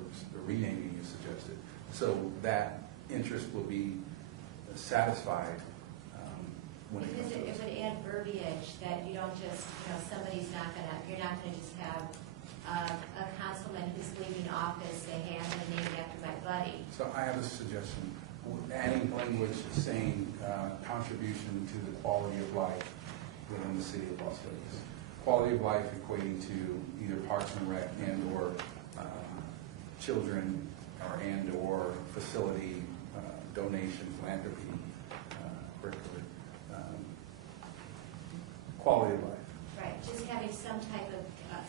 renaming is suggested. So that interest will be satisfied when it comes Because to it this. would add verbiage that you don't just, somebody's not gonna, you're not gonna just have a councilman who's leaving office say, hey, I'm gonna name it after my buddy. So I have a suggestion, adding language saying contribution to the quality of life within the city of Las Vegas. Quality of life equating to either Parks and Rec and or children or facility donation, philanthropy, curricular, quality of life. Right, just having some type of,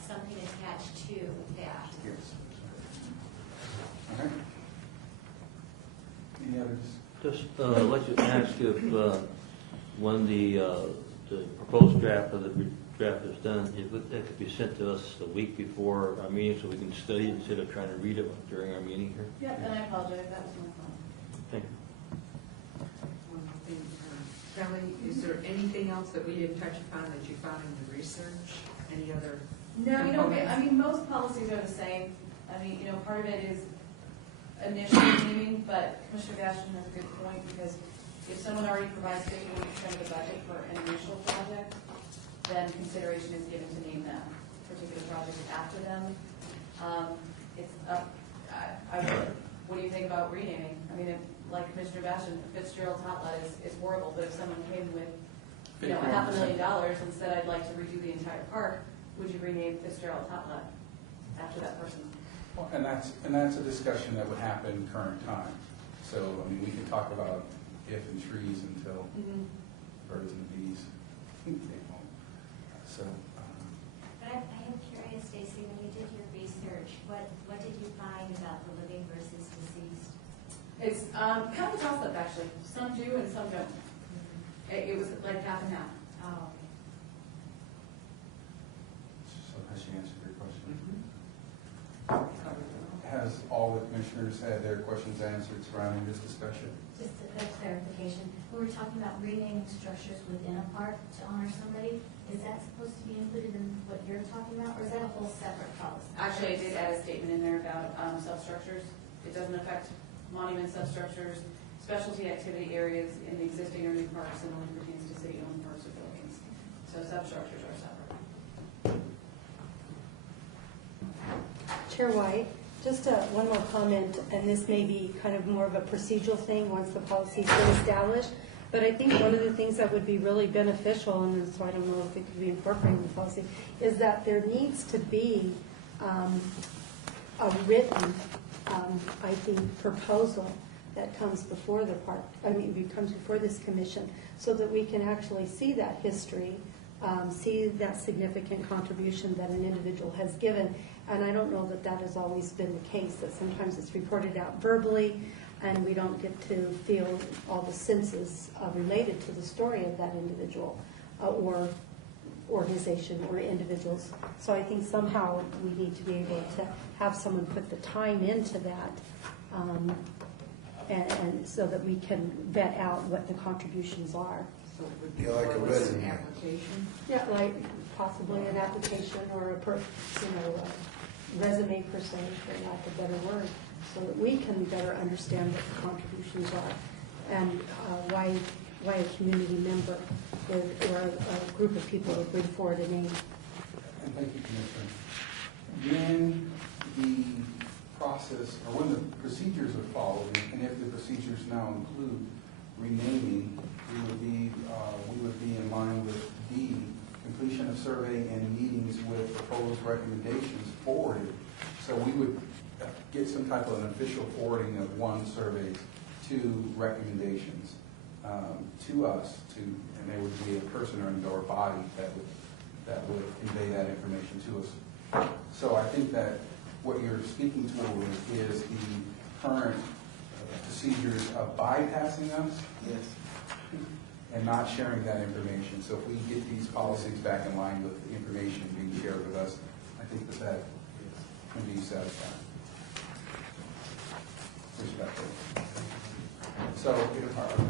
something attached to that. Yes. Okay. Any others? Just like to ask if when the proposed draft of the draft is done, if that could be sent to us a week before our meeting so we can study it instead of trying to read it during our meeting here. Yeah, and I apologize, that was my fault. Thank you. One more thing, Kelly, is there anything else that we didn't touch upon that you found in the research? Any other? No, I mean, most policies are the same. I mean, part of it is initial naming, but Commissioner Bastian has a good point, because if someone already provides 51% of the budget for an initial project, then consideration is given to name that particular project after them. It's up, what do you think about renaming? I mean, like Commissioner Bastian, Fitzgerald Hotlet is horrible, but if someone came with, $500,000 and said, I'd like to redo the entire park, would you rename Fitzgerald Hotlet after that person? Well, and that's a discussion that would happen current time. So, I mean, we can talk about if and trees until birds and bees. So, But I am curious, Stacy, when you did your research, what did you find about the living versus deceased? It's kind of a toss-up, actually. Some do and some don't. It was like half and half. Oh, so has she answered your question? Has all the commissioners had their questions answered surrounding this discussion? Just a clarification, when we're talking about renaming structures within a park to honor somebody, is that supposed to be included in what you're talking about, or is that a whole separate policy? Actually, I did add a statement in there about substructures. It doesn't affect monument substructures, specialty activity areas in the existing or new parks, and only pertains to city-owned parks or buildings. So substructures are separate. Chair White, just one more comment, and this may be kind of more of a procedural thing once the policy's been established, but I think one of the things that would be really beneficial, and so I don't know if it could be incorporated in the policy, is that there needs to be a written, I think, proposal that comes before the park, comes before this commission, so that we can actually see that history, see that significant contribution that an individual has given. And I don't know that that has always been the case, that sometimes it's reported out verbally, and we don't get to feel all the senses related to the story of that individual or organization or individuals. So I think somehow we need to be able to have someone put the time into that, and so that we can vet out what the contributions are. So it would be Yeah, like a more or less an resume. application? Yeah, like possibly an application or a resume per se, for lack of a better word. so that we can better understand what the contributions are and why a community member or a group of people would bring forward a name. And thank you, Commissioner. When the process, or when the procedures are followed, and if the procedures now include renaming, we would be in line with D, completion of survey and meetings with proposed recommendations forwarded. So we would get some type of an official forwarding of one survey to recommendations to us, and there would be a person or a body that would convey that information to us. So I think that what you're speaking to is the current procedures of bypassing us. Yes. And not sharing that information. So if we get these policies back in line with the information being shared with us, I think that can be satisfying. Respectfully. So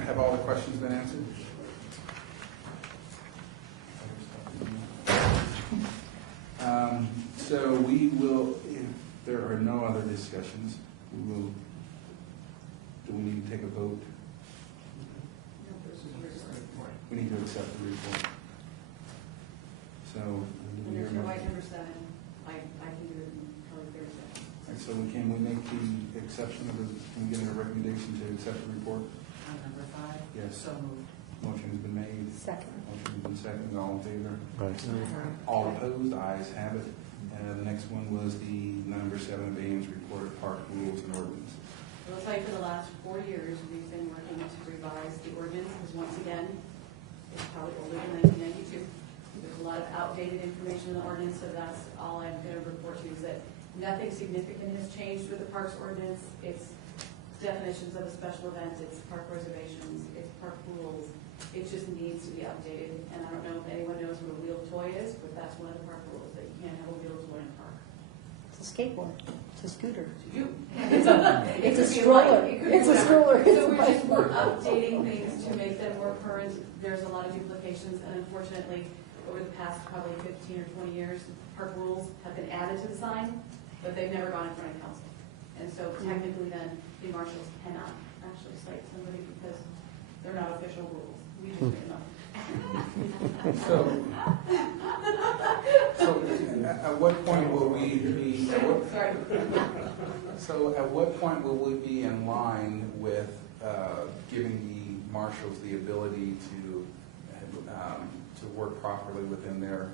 have all the questions been answered? So we will, if there are no other discussions, do we need to take a vote? We need to accept the report. So, There's no item number 7. I can do it in probably 30 seconds. all right, so can we make the exception of can we get a recommendation to accept the report? On number 5? Yes. So moved. Motion has been made. Second. Motion has been seconded. All in favor? Right. All opposed? Ayes have it. And the next one was the number 7 of Ames report of park rules and ordinances. It looks like for the last 4 years, we've been working to revise the ordinance, because once again, it's probably older than 1992. There's a lot of outdated information in the ordinance, so that's all I'm going to report to you, is that nothing significant has changed with the parks ordinance. It's definitions of a special event, it's park reservations, it's park rules. It just needs to be updated, and I don't know if anyone knows what a wheel toy is, but that's one of the park rules, that you can't have a wheel toy in a park. It's a skateboard. It's a scooter. You. It's a stroller. It's a stroller. So we're updating things to make them more current. There's a lot of duplications, and unfortunately, over the past probably 15 or 20 years, park rules have been added to the sign, but they've never gone in front of council. And so technically then, the marshals cannot actually cite somebody because they're not official rules. We just made them up. So at what point will we be? Sorry. So at what point will we be in line with giving the marshals the ability to work properly within their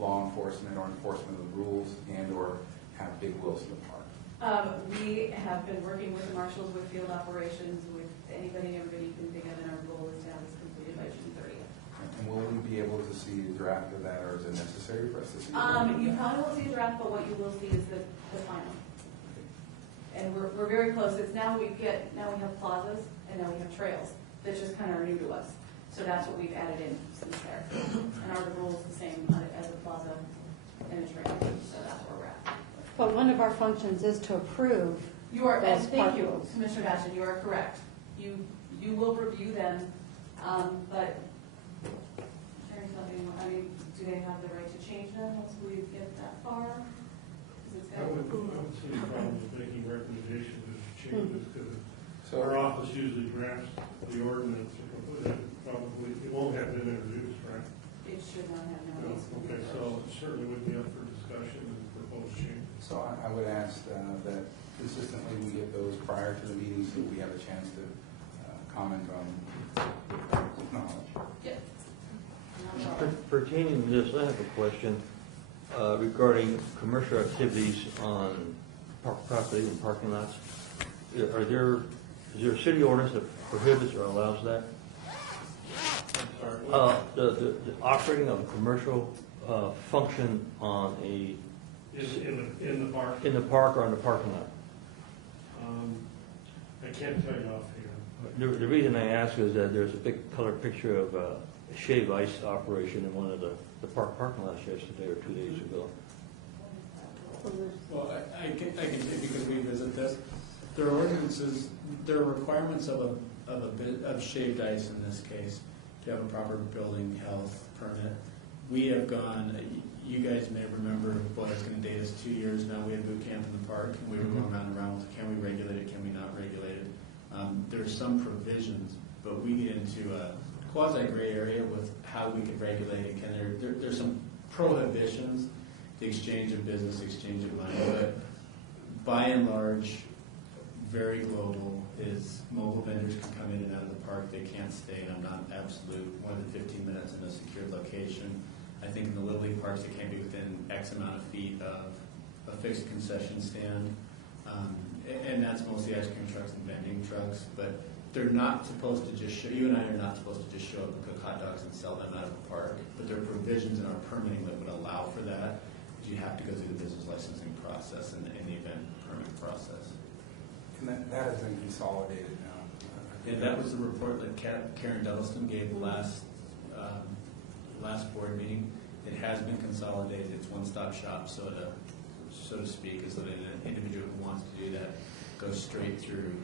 law enforcement or enforcement of the rules and/or have big wheels in the park? We have been working with the marshals, with field operations, with anybody and everybody you can think of, and our goal is to have this completed by June 30th. And will we be able to see a draft of that, or is it necessary for us to see? You probably won't see a draft, but what you will see is the final. And we're very close. It's now we have plazas and now we have trails that just kind of are new to us. So that's what we've added in since there. And are the rules the same as a plaza and a trail? So that's where we're at. But one of our functions is to approve. You are, those thank park you, rules. Commissioner Batchin, you are correct. You will review them, but sharing something, I mean, do they have the right to change them once we get that far? 'Cause it's I got- would see a problem with making recommendations or changes, because So our office usually drafts the ordinance, probably, it won't have been introduced, right? It should not have No. no. Okay, so it certainly would be up for discussion and proposed change. So I would ask that consistently we get those prior to the meeting so we have a chance to comment on with knowledge. Yep. Pertaining to this, I have a question regarding commercial activities on park property and parking lots. Is there a city ordinance that prohibits or allows that? I'm sorry. The operating of a commercial function on a, In the park? in the park or on the parking lot? I can't tell you offhand. The reason I ask is that there's a big color picture of a shave ice operation in one of the park parking lots yesterday or 2 days ago. Well, I can say, because we visit this, there are ordinances, there are requirements of a bit of shaved ice in this case to have a proper building health permit. We have gone you guys may remember, boy, it's gonna date us 2 years now, we had boot camp in the park, and we were going round and round with, can we regulate it, can we not regulate it? There's some provisions, but we get into a quasi gray area with how we could regulate it. There's some prohibitions, the exchange of business, exchange of money, but by and large, very global is mobile vendors can come in and out of the park, they can't stay in a non-absolute more than 15 minutes in a secured location. I think in the Little League parks, it can't be within X amount of feet of a fixed concession stand. And that's mostly ice cream trucks and vending trucks, but they're not supposed to just show, you and I are not supposed to just show up and cook hot dogs and sell them out of the park, but there are provisions in our permitting that would allow for that. You have to go through the business licensing process and the event permit process. And that has been consolidated now. And that was the report that Karen Dudleston gave last board meeting. It has been consolidated. It's one-stop shop, so to speak, is that an individual who wants to do that goes straight through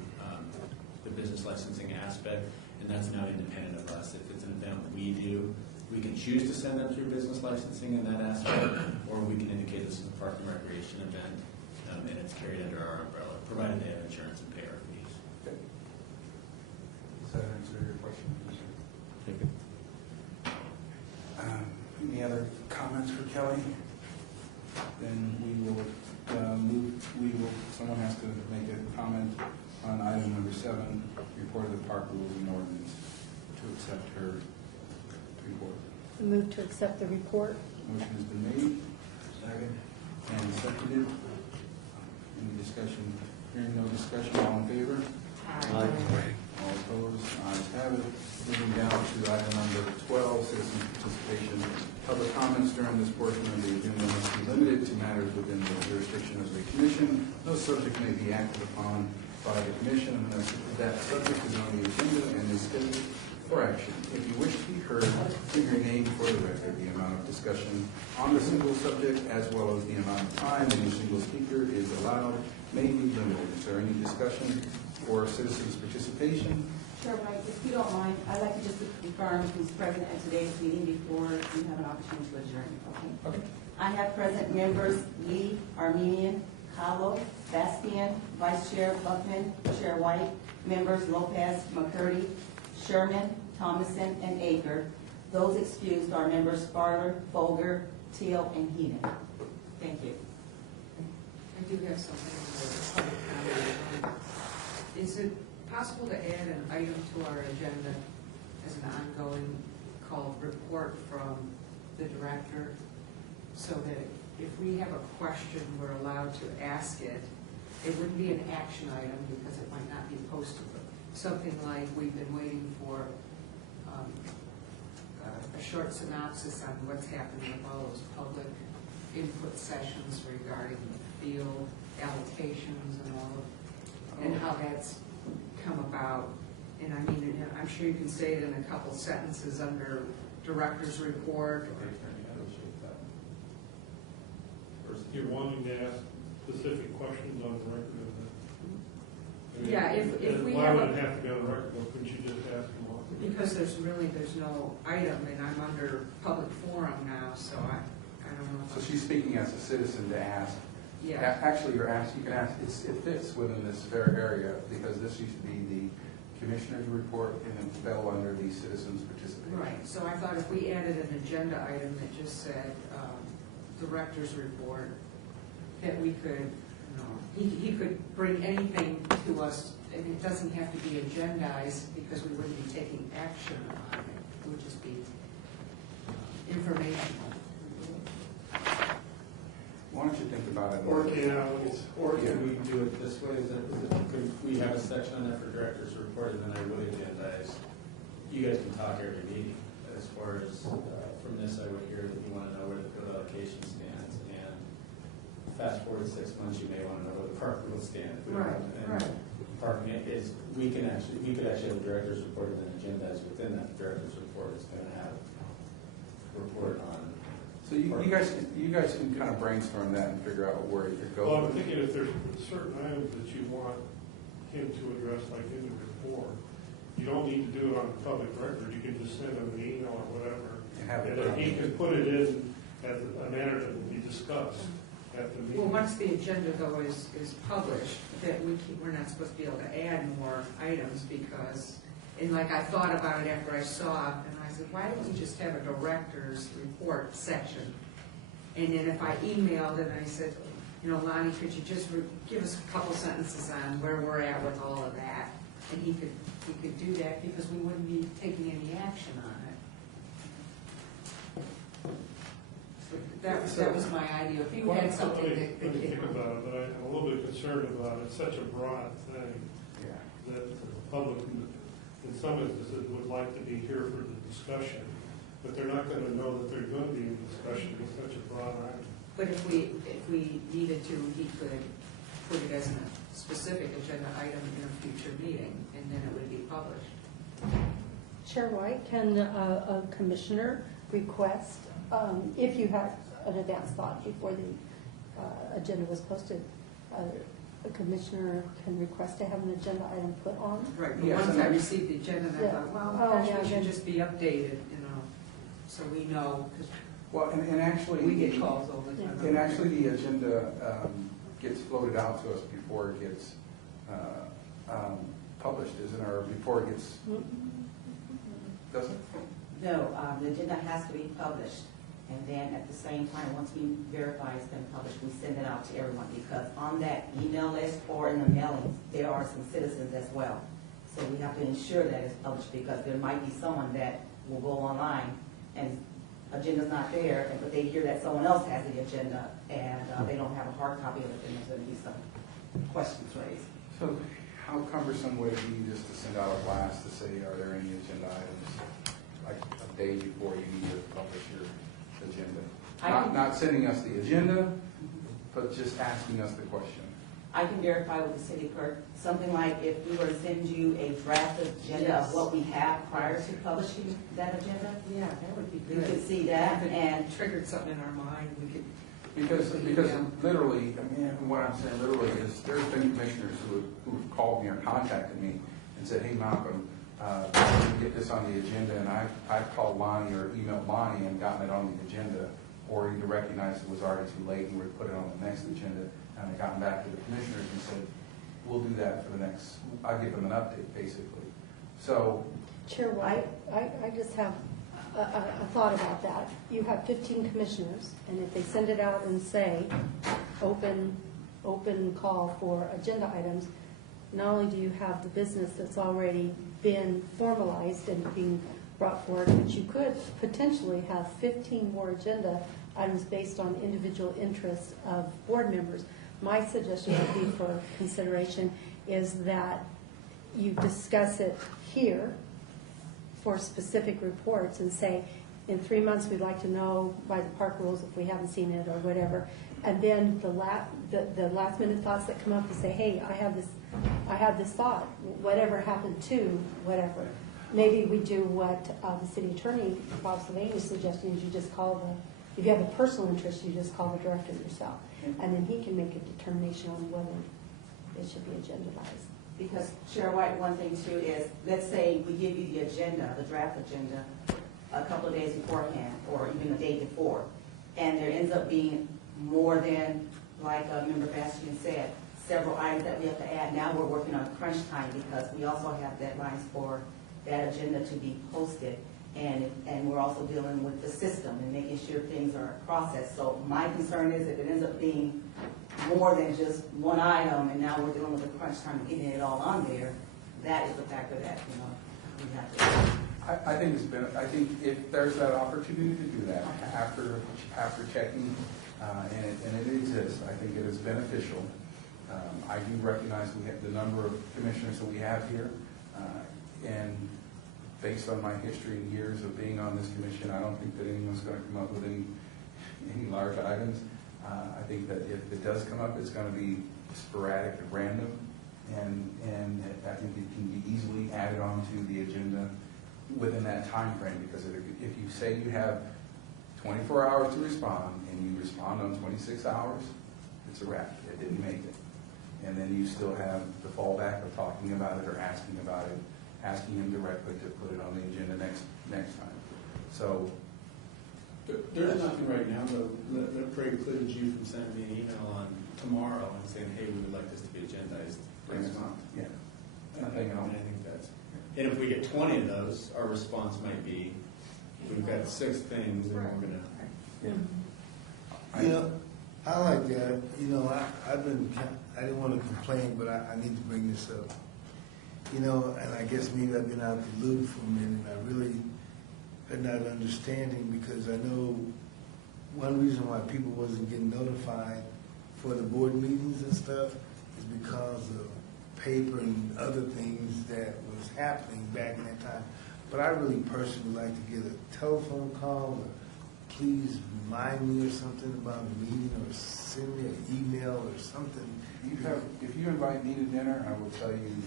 the business licensing aspect, and that's now independent of us. If it's an event we do, we can choose to send them through business licensing in that aspect, or we can indicate this is a park and recreation event, and it's carried under our umbrella, provided they have insurance and pay our fees. Okay. Does that answer your question? Thank you. Any other comments for Kelly? Then we will someone has to make a comment on item number 7, report of the park rules and ordinance, to accept her report. I move to accept the report. Motion has been made. Second. And seconded. Any discussion? Hearing no discussion, all in favor? Aye. All opposed? Ayes have it. Moving down to item number 12, citizen participation. Public comments during this portion of the agenda must be limited to matters within the jurisdiction of the commission. No subject may be acted upon by the commission unless that subject is on the agenda and is scheduled for action. If you wish to be heard, give your name for the record. The amount of discussion on the single subject as well as the amount of time any single speaker is allowed may be limited. Is there any discussion or citizens' participation? Sure, Mike, if you don't mind, I'd like to just confirm who's present at today's meeting before you have an opportunity to adjourn, okay? Okay. I have present members Lee, Armenian, Kahlo, Bastian, Vice Chair Buckman, Chair White, members Lopez, McCurdy, Sherman, Thomason, and Aker. Those excused are members Sparler, Folger, Teal, and Heenan. Thank you. I do have something for public comment. Is it possible to add an item to our agenda as an ongoing called report from the director, so that if we have a question, we're allowed to ask it? It wouldn't be an action item because it might not be posted. Something like we've been waiting for a short synopsis on what's happening with all those public input sessions regarding field allocations and all of, and how that's come about. And I mean, I'm sure you can say it in a couple sentences under director's report. You're wanting to ask specific questions on the record of that? I mean, Yeah, if we why have would a- it have to be on the record? Why couldn't you just ask them all? Because there's no item, and I'm under public forum now, so I don't know. So she's speaking as a citizen to ask. Yeah, Actually, you can ask, it fits within this fair area because this used to be the commissioner's report and it fell under the citizens' participation. right. So I thought if we added an agenda item that just said, director's report, that we could, he could bring anything to us, and it doesn't have to be agendized because we wouldn't be taking action on it. It would just be informational. Why don't you think about it? Or can we do it this way? Could we have a section on that for director's report and then I would agendize? You guys can talk every meeting. As far as from this, I would hear that you want to know where the field allocation stands. And fast forward 6 months, you may want to know where the park will stand. Right, right. Parking is, we could actually have a director's report and then agendize within that director's report is going to have a report on. So you guys can kind of brainstorm that and figure out where you're going. Well, I'm thinking if there's certain items that you want him to address, like in the report, you don't need to do it on the public record. You can just send him an email or whatever. And have it And then he can put it in a manner that will be discussed at the meeting. Well, once the agenda though is published, that we're not supposed to be able to add more items because, and like I thought about it after I saw it, and I said, why don't we just have a director's report section? And then if I emailed and I said, you know, Lonnie, could you just give us a couple sentences on where we're at with all of that? And he could do that because we wouldn't be taking any action on it. So that was my idea. If you had something Let that me came think up. about it, but I'm a little bit concerned about it. It's such a broad thing Yeah. that the public, in some instances, would like to be here for the discussion, but they're not going to know that they're going to be in discussion. It's such a broad item. But if we needed to, he could put it as a specific agenda item in a future meeting, and then it would be published. Chair White, can a commissioner request, if you had an advance thought before the agenda was posted, a commissioner can request to have an agenda item put on? Right, but Yes, once and I I- received the agenda, and I Yeah. thought, well, Oh, gosh, yeah, we should then- just be updated, you know, so we know, because Well, and actually. we get calls all the time. And actually, the agenda gets floated out to us before it gets published, isn't it? Or before it gets, doesn't it? No, the agenda has to be published, and then at the same time, once we verify it's been published, we send it out to everyone, because on that email list or in the mailings, there are some citizens as well. So we have to ensure that it's published, because there might be someone that will go online and agenda's not there, but they hear that someone else has the agenda, and they don't have a hard copy of it, then there's going to be some questions raised. So how cumbersome would it be just to send out a blast to say, are there any agenda items, like a day before you need to publish your agenda? Not sending us the agenda, but just asking us the question. I can verify with the city clerk, something like if we were to send you a draft agenda of what we have prior to publishing that agenda, Yeah, that would be you good. could see that, If it and triggered something in our mind, we could. Because literally, I mean, what I'm saying literally is, there's been commissioners who've called me or contacted me and said, hey, Malcolm, get this on the agenda, and I've called Lonnie or emailed Lonnie and gotten it on the agenda, or either recognized it was already too late and we put it on the next agenda, and I gotten back to the commissioners and said, we'll do that for the next, I'll give them an update, basically. So, Chair White, I just have a thought about that. You have 15 commissioners, and if they send it out and say, open call for agenda items, not only do you have the business that's already been formalized and being brought forward, but you could potentially have 15 more agenda items based on individual interests of board members. My suggestion would be for consideration is that you discuss it here for specific reports and say, in 3 months, we'd like to know by the park rules if we haven't seen it or whatever. And then the last minute thoughts that come up and say, hey, I have this thought, whatever happened to whatever. Maybe we do what the city attorney, Bob Sylvania, is suggesting, is you just call if you have a personal interest, you just call the director yourself. And then he can make a determination on whether it should be agendized. because Chair White, one thing too is, let's say we give you the agenda, the draft agenda, a couple of days beforehand, or even the day before, and there ends up being more than, like Member Bastian said, several items that we have to add. Now we're working on crunch time, because we also have deadlines for that agenda to be posted, and we're also dealing with the system and making sure things are processed. So my concern is if it ends up being more than just one item, and now we're dealing with the crunch time, getting it all on there, that is the factor that, we have to. I think if there's that opportunity to do that, after checking, and it exists, I think it is beneficial. I do recognize we have the number of commissioners that we have here, and based on my history and years of being on this commission, I don't think that anyone's going to come up with any large items. I think that if it does come up, it's going to be sporadic and random, and I think it can be easily added onto the agenda within that time frame, because if you say you have 24 hours to respond and you respond on 26 hours, it's a wrap. It didn't make it. And then you still have the fallback of talking about it or asking about it, asking him directly to put it on the agenda next time. So There's nothing right now, though, that precludes you from sending me an email on tomorrow and saying, hey, we would like this to be agendized next month. Yeah. And I think that's, and if we get 20 of those, our response might be, we've got 6 things and we're gonna. Yeah. You know, I like that. You know, I didn't want to complain, but I need to bring this up. You know, and I guess maybe I've been out the loop for a minute. I really am not understanding, because I know one reason why people wasn't getting notified for the board meetings and stuff is because of paper and other things that was happening back in that time. But I really personally would like to get a telephone call, or please remind me or something about a meeting, or send me an email or something. If you invite me to dinner, I will tell you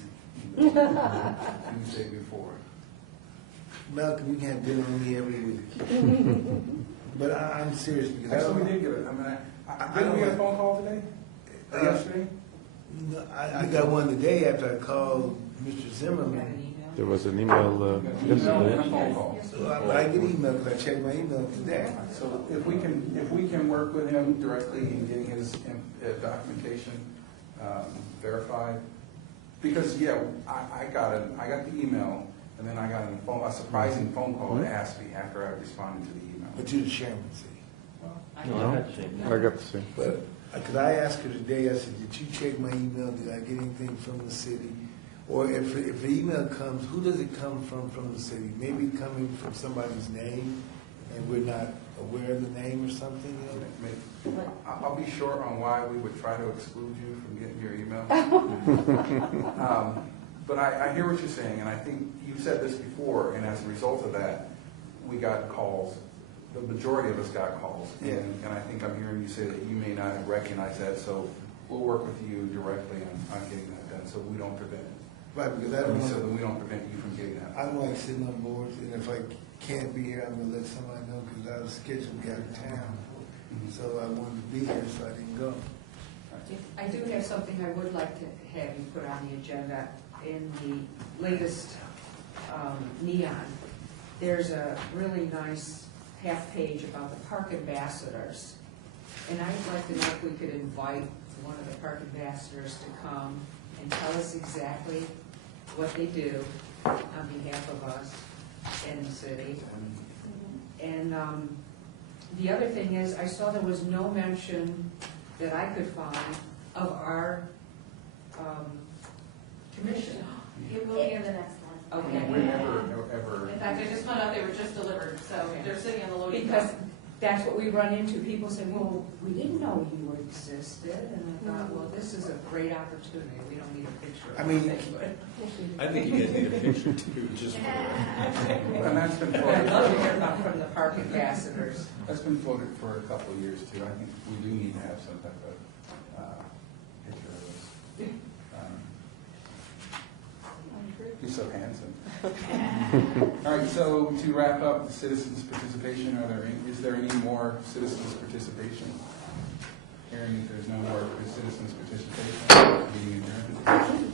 Tuesday before. Malcolm, you can have dinner with me every week. But I'm serious, because Actually, we did get it. I mean, didn't we get a phone call today? Or yesterday? No, I got one today after I called Mr. Got Zimmerman. an email? There was an email yesterday. A phone call. But I get email because I checked my email today. So if we can work with him directly in getting his documentation verified, because I got the email, and then I got a surprising phone call that asked me after I responded to the email. But you're the chairman, see. No, I got the same. I got the same. But, because I asked her today, I said, did you check my email? Did I get anything from the city? Or if the email comes, who does it come from the city? Maybe coming from somebody's name, and we're not aware of the name or something, you know? I'll be short on why we would try to exclude you from getting your email. But I hear what you're saying, and I think you said this before, and as a result of that, we got calls. The majority of us got calls, and I think I'm hearing you say that you may not have recognized that, so we'll work with you directly on getting that done, so we don't prevent it. Right, because I don't So want that we don't prevent you from getting that. I don't like sitting on boards, and if I can't be here, I'm gonna let somebody know, because I was scheduled to be out of town. So I wanted to be here, so I didn't go. I do have something I would like to have you put on the agenda. In the latest Neon, there's a really nice half page about the park ambassadors. And I'd like to know if we could invite one of the park ambassadors to come and tell us exactly what they do on behalf of us in the city. And the other thing is, I saw there was no mention that I could find of our commission. It will be in the next one. Okay. We're never. In fact, I just found out they were just delivered, so they're sitting in the loading Because dock. that's what we run into. People say, well, we didn't know you existed. And I thought, well, this is a great opportunity. We don't need a picture. I mean- I think you guys need a picture too, just for. And that's been But I'd love to hear floated. about from the park ambassadors. That's been floated for a couple of years too. I think we do need to have some type of picture of us. You're so handsome. All right, so to wrap up the citizens' participation, is there any more citizens' participation? Hearing that there's no more citizens' participation, meeting adjourned.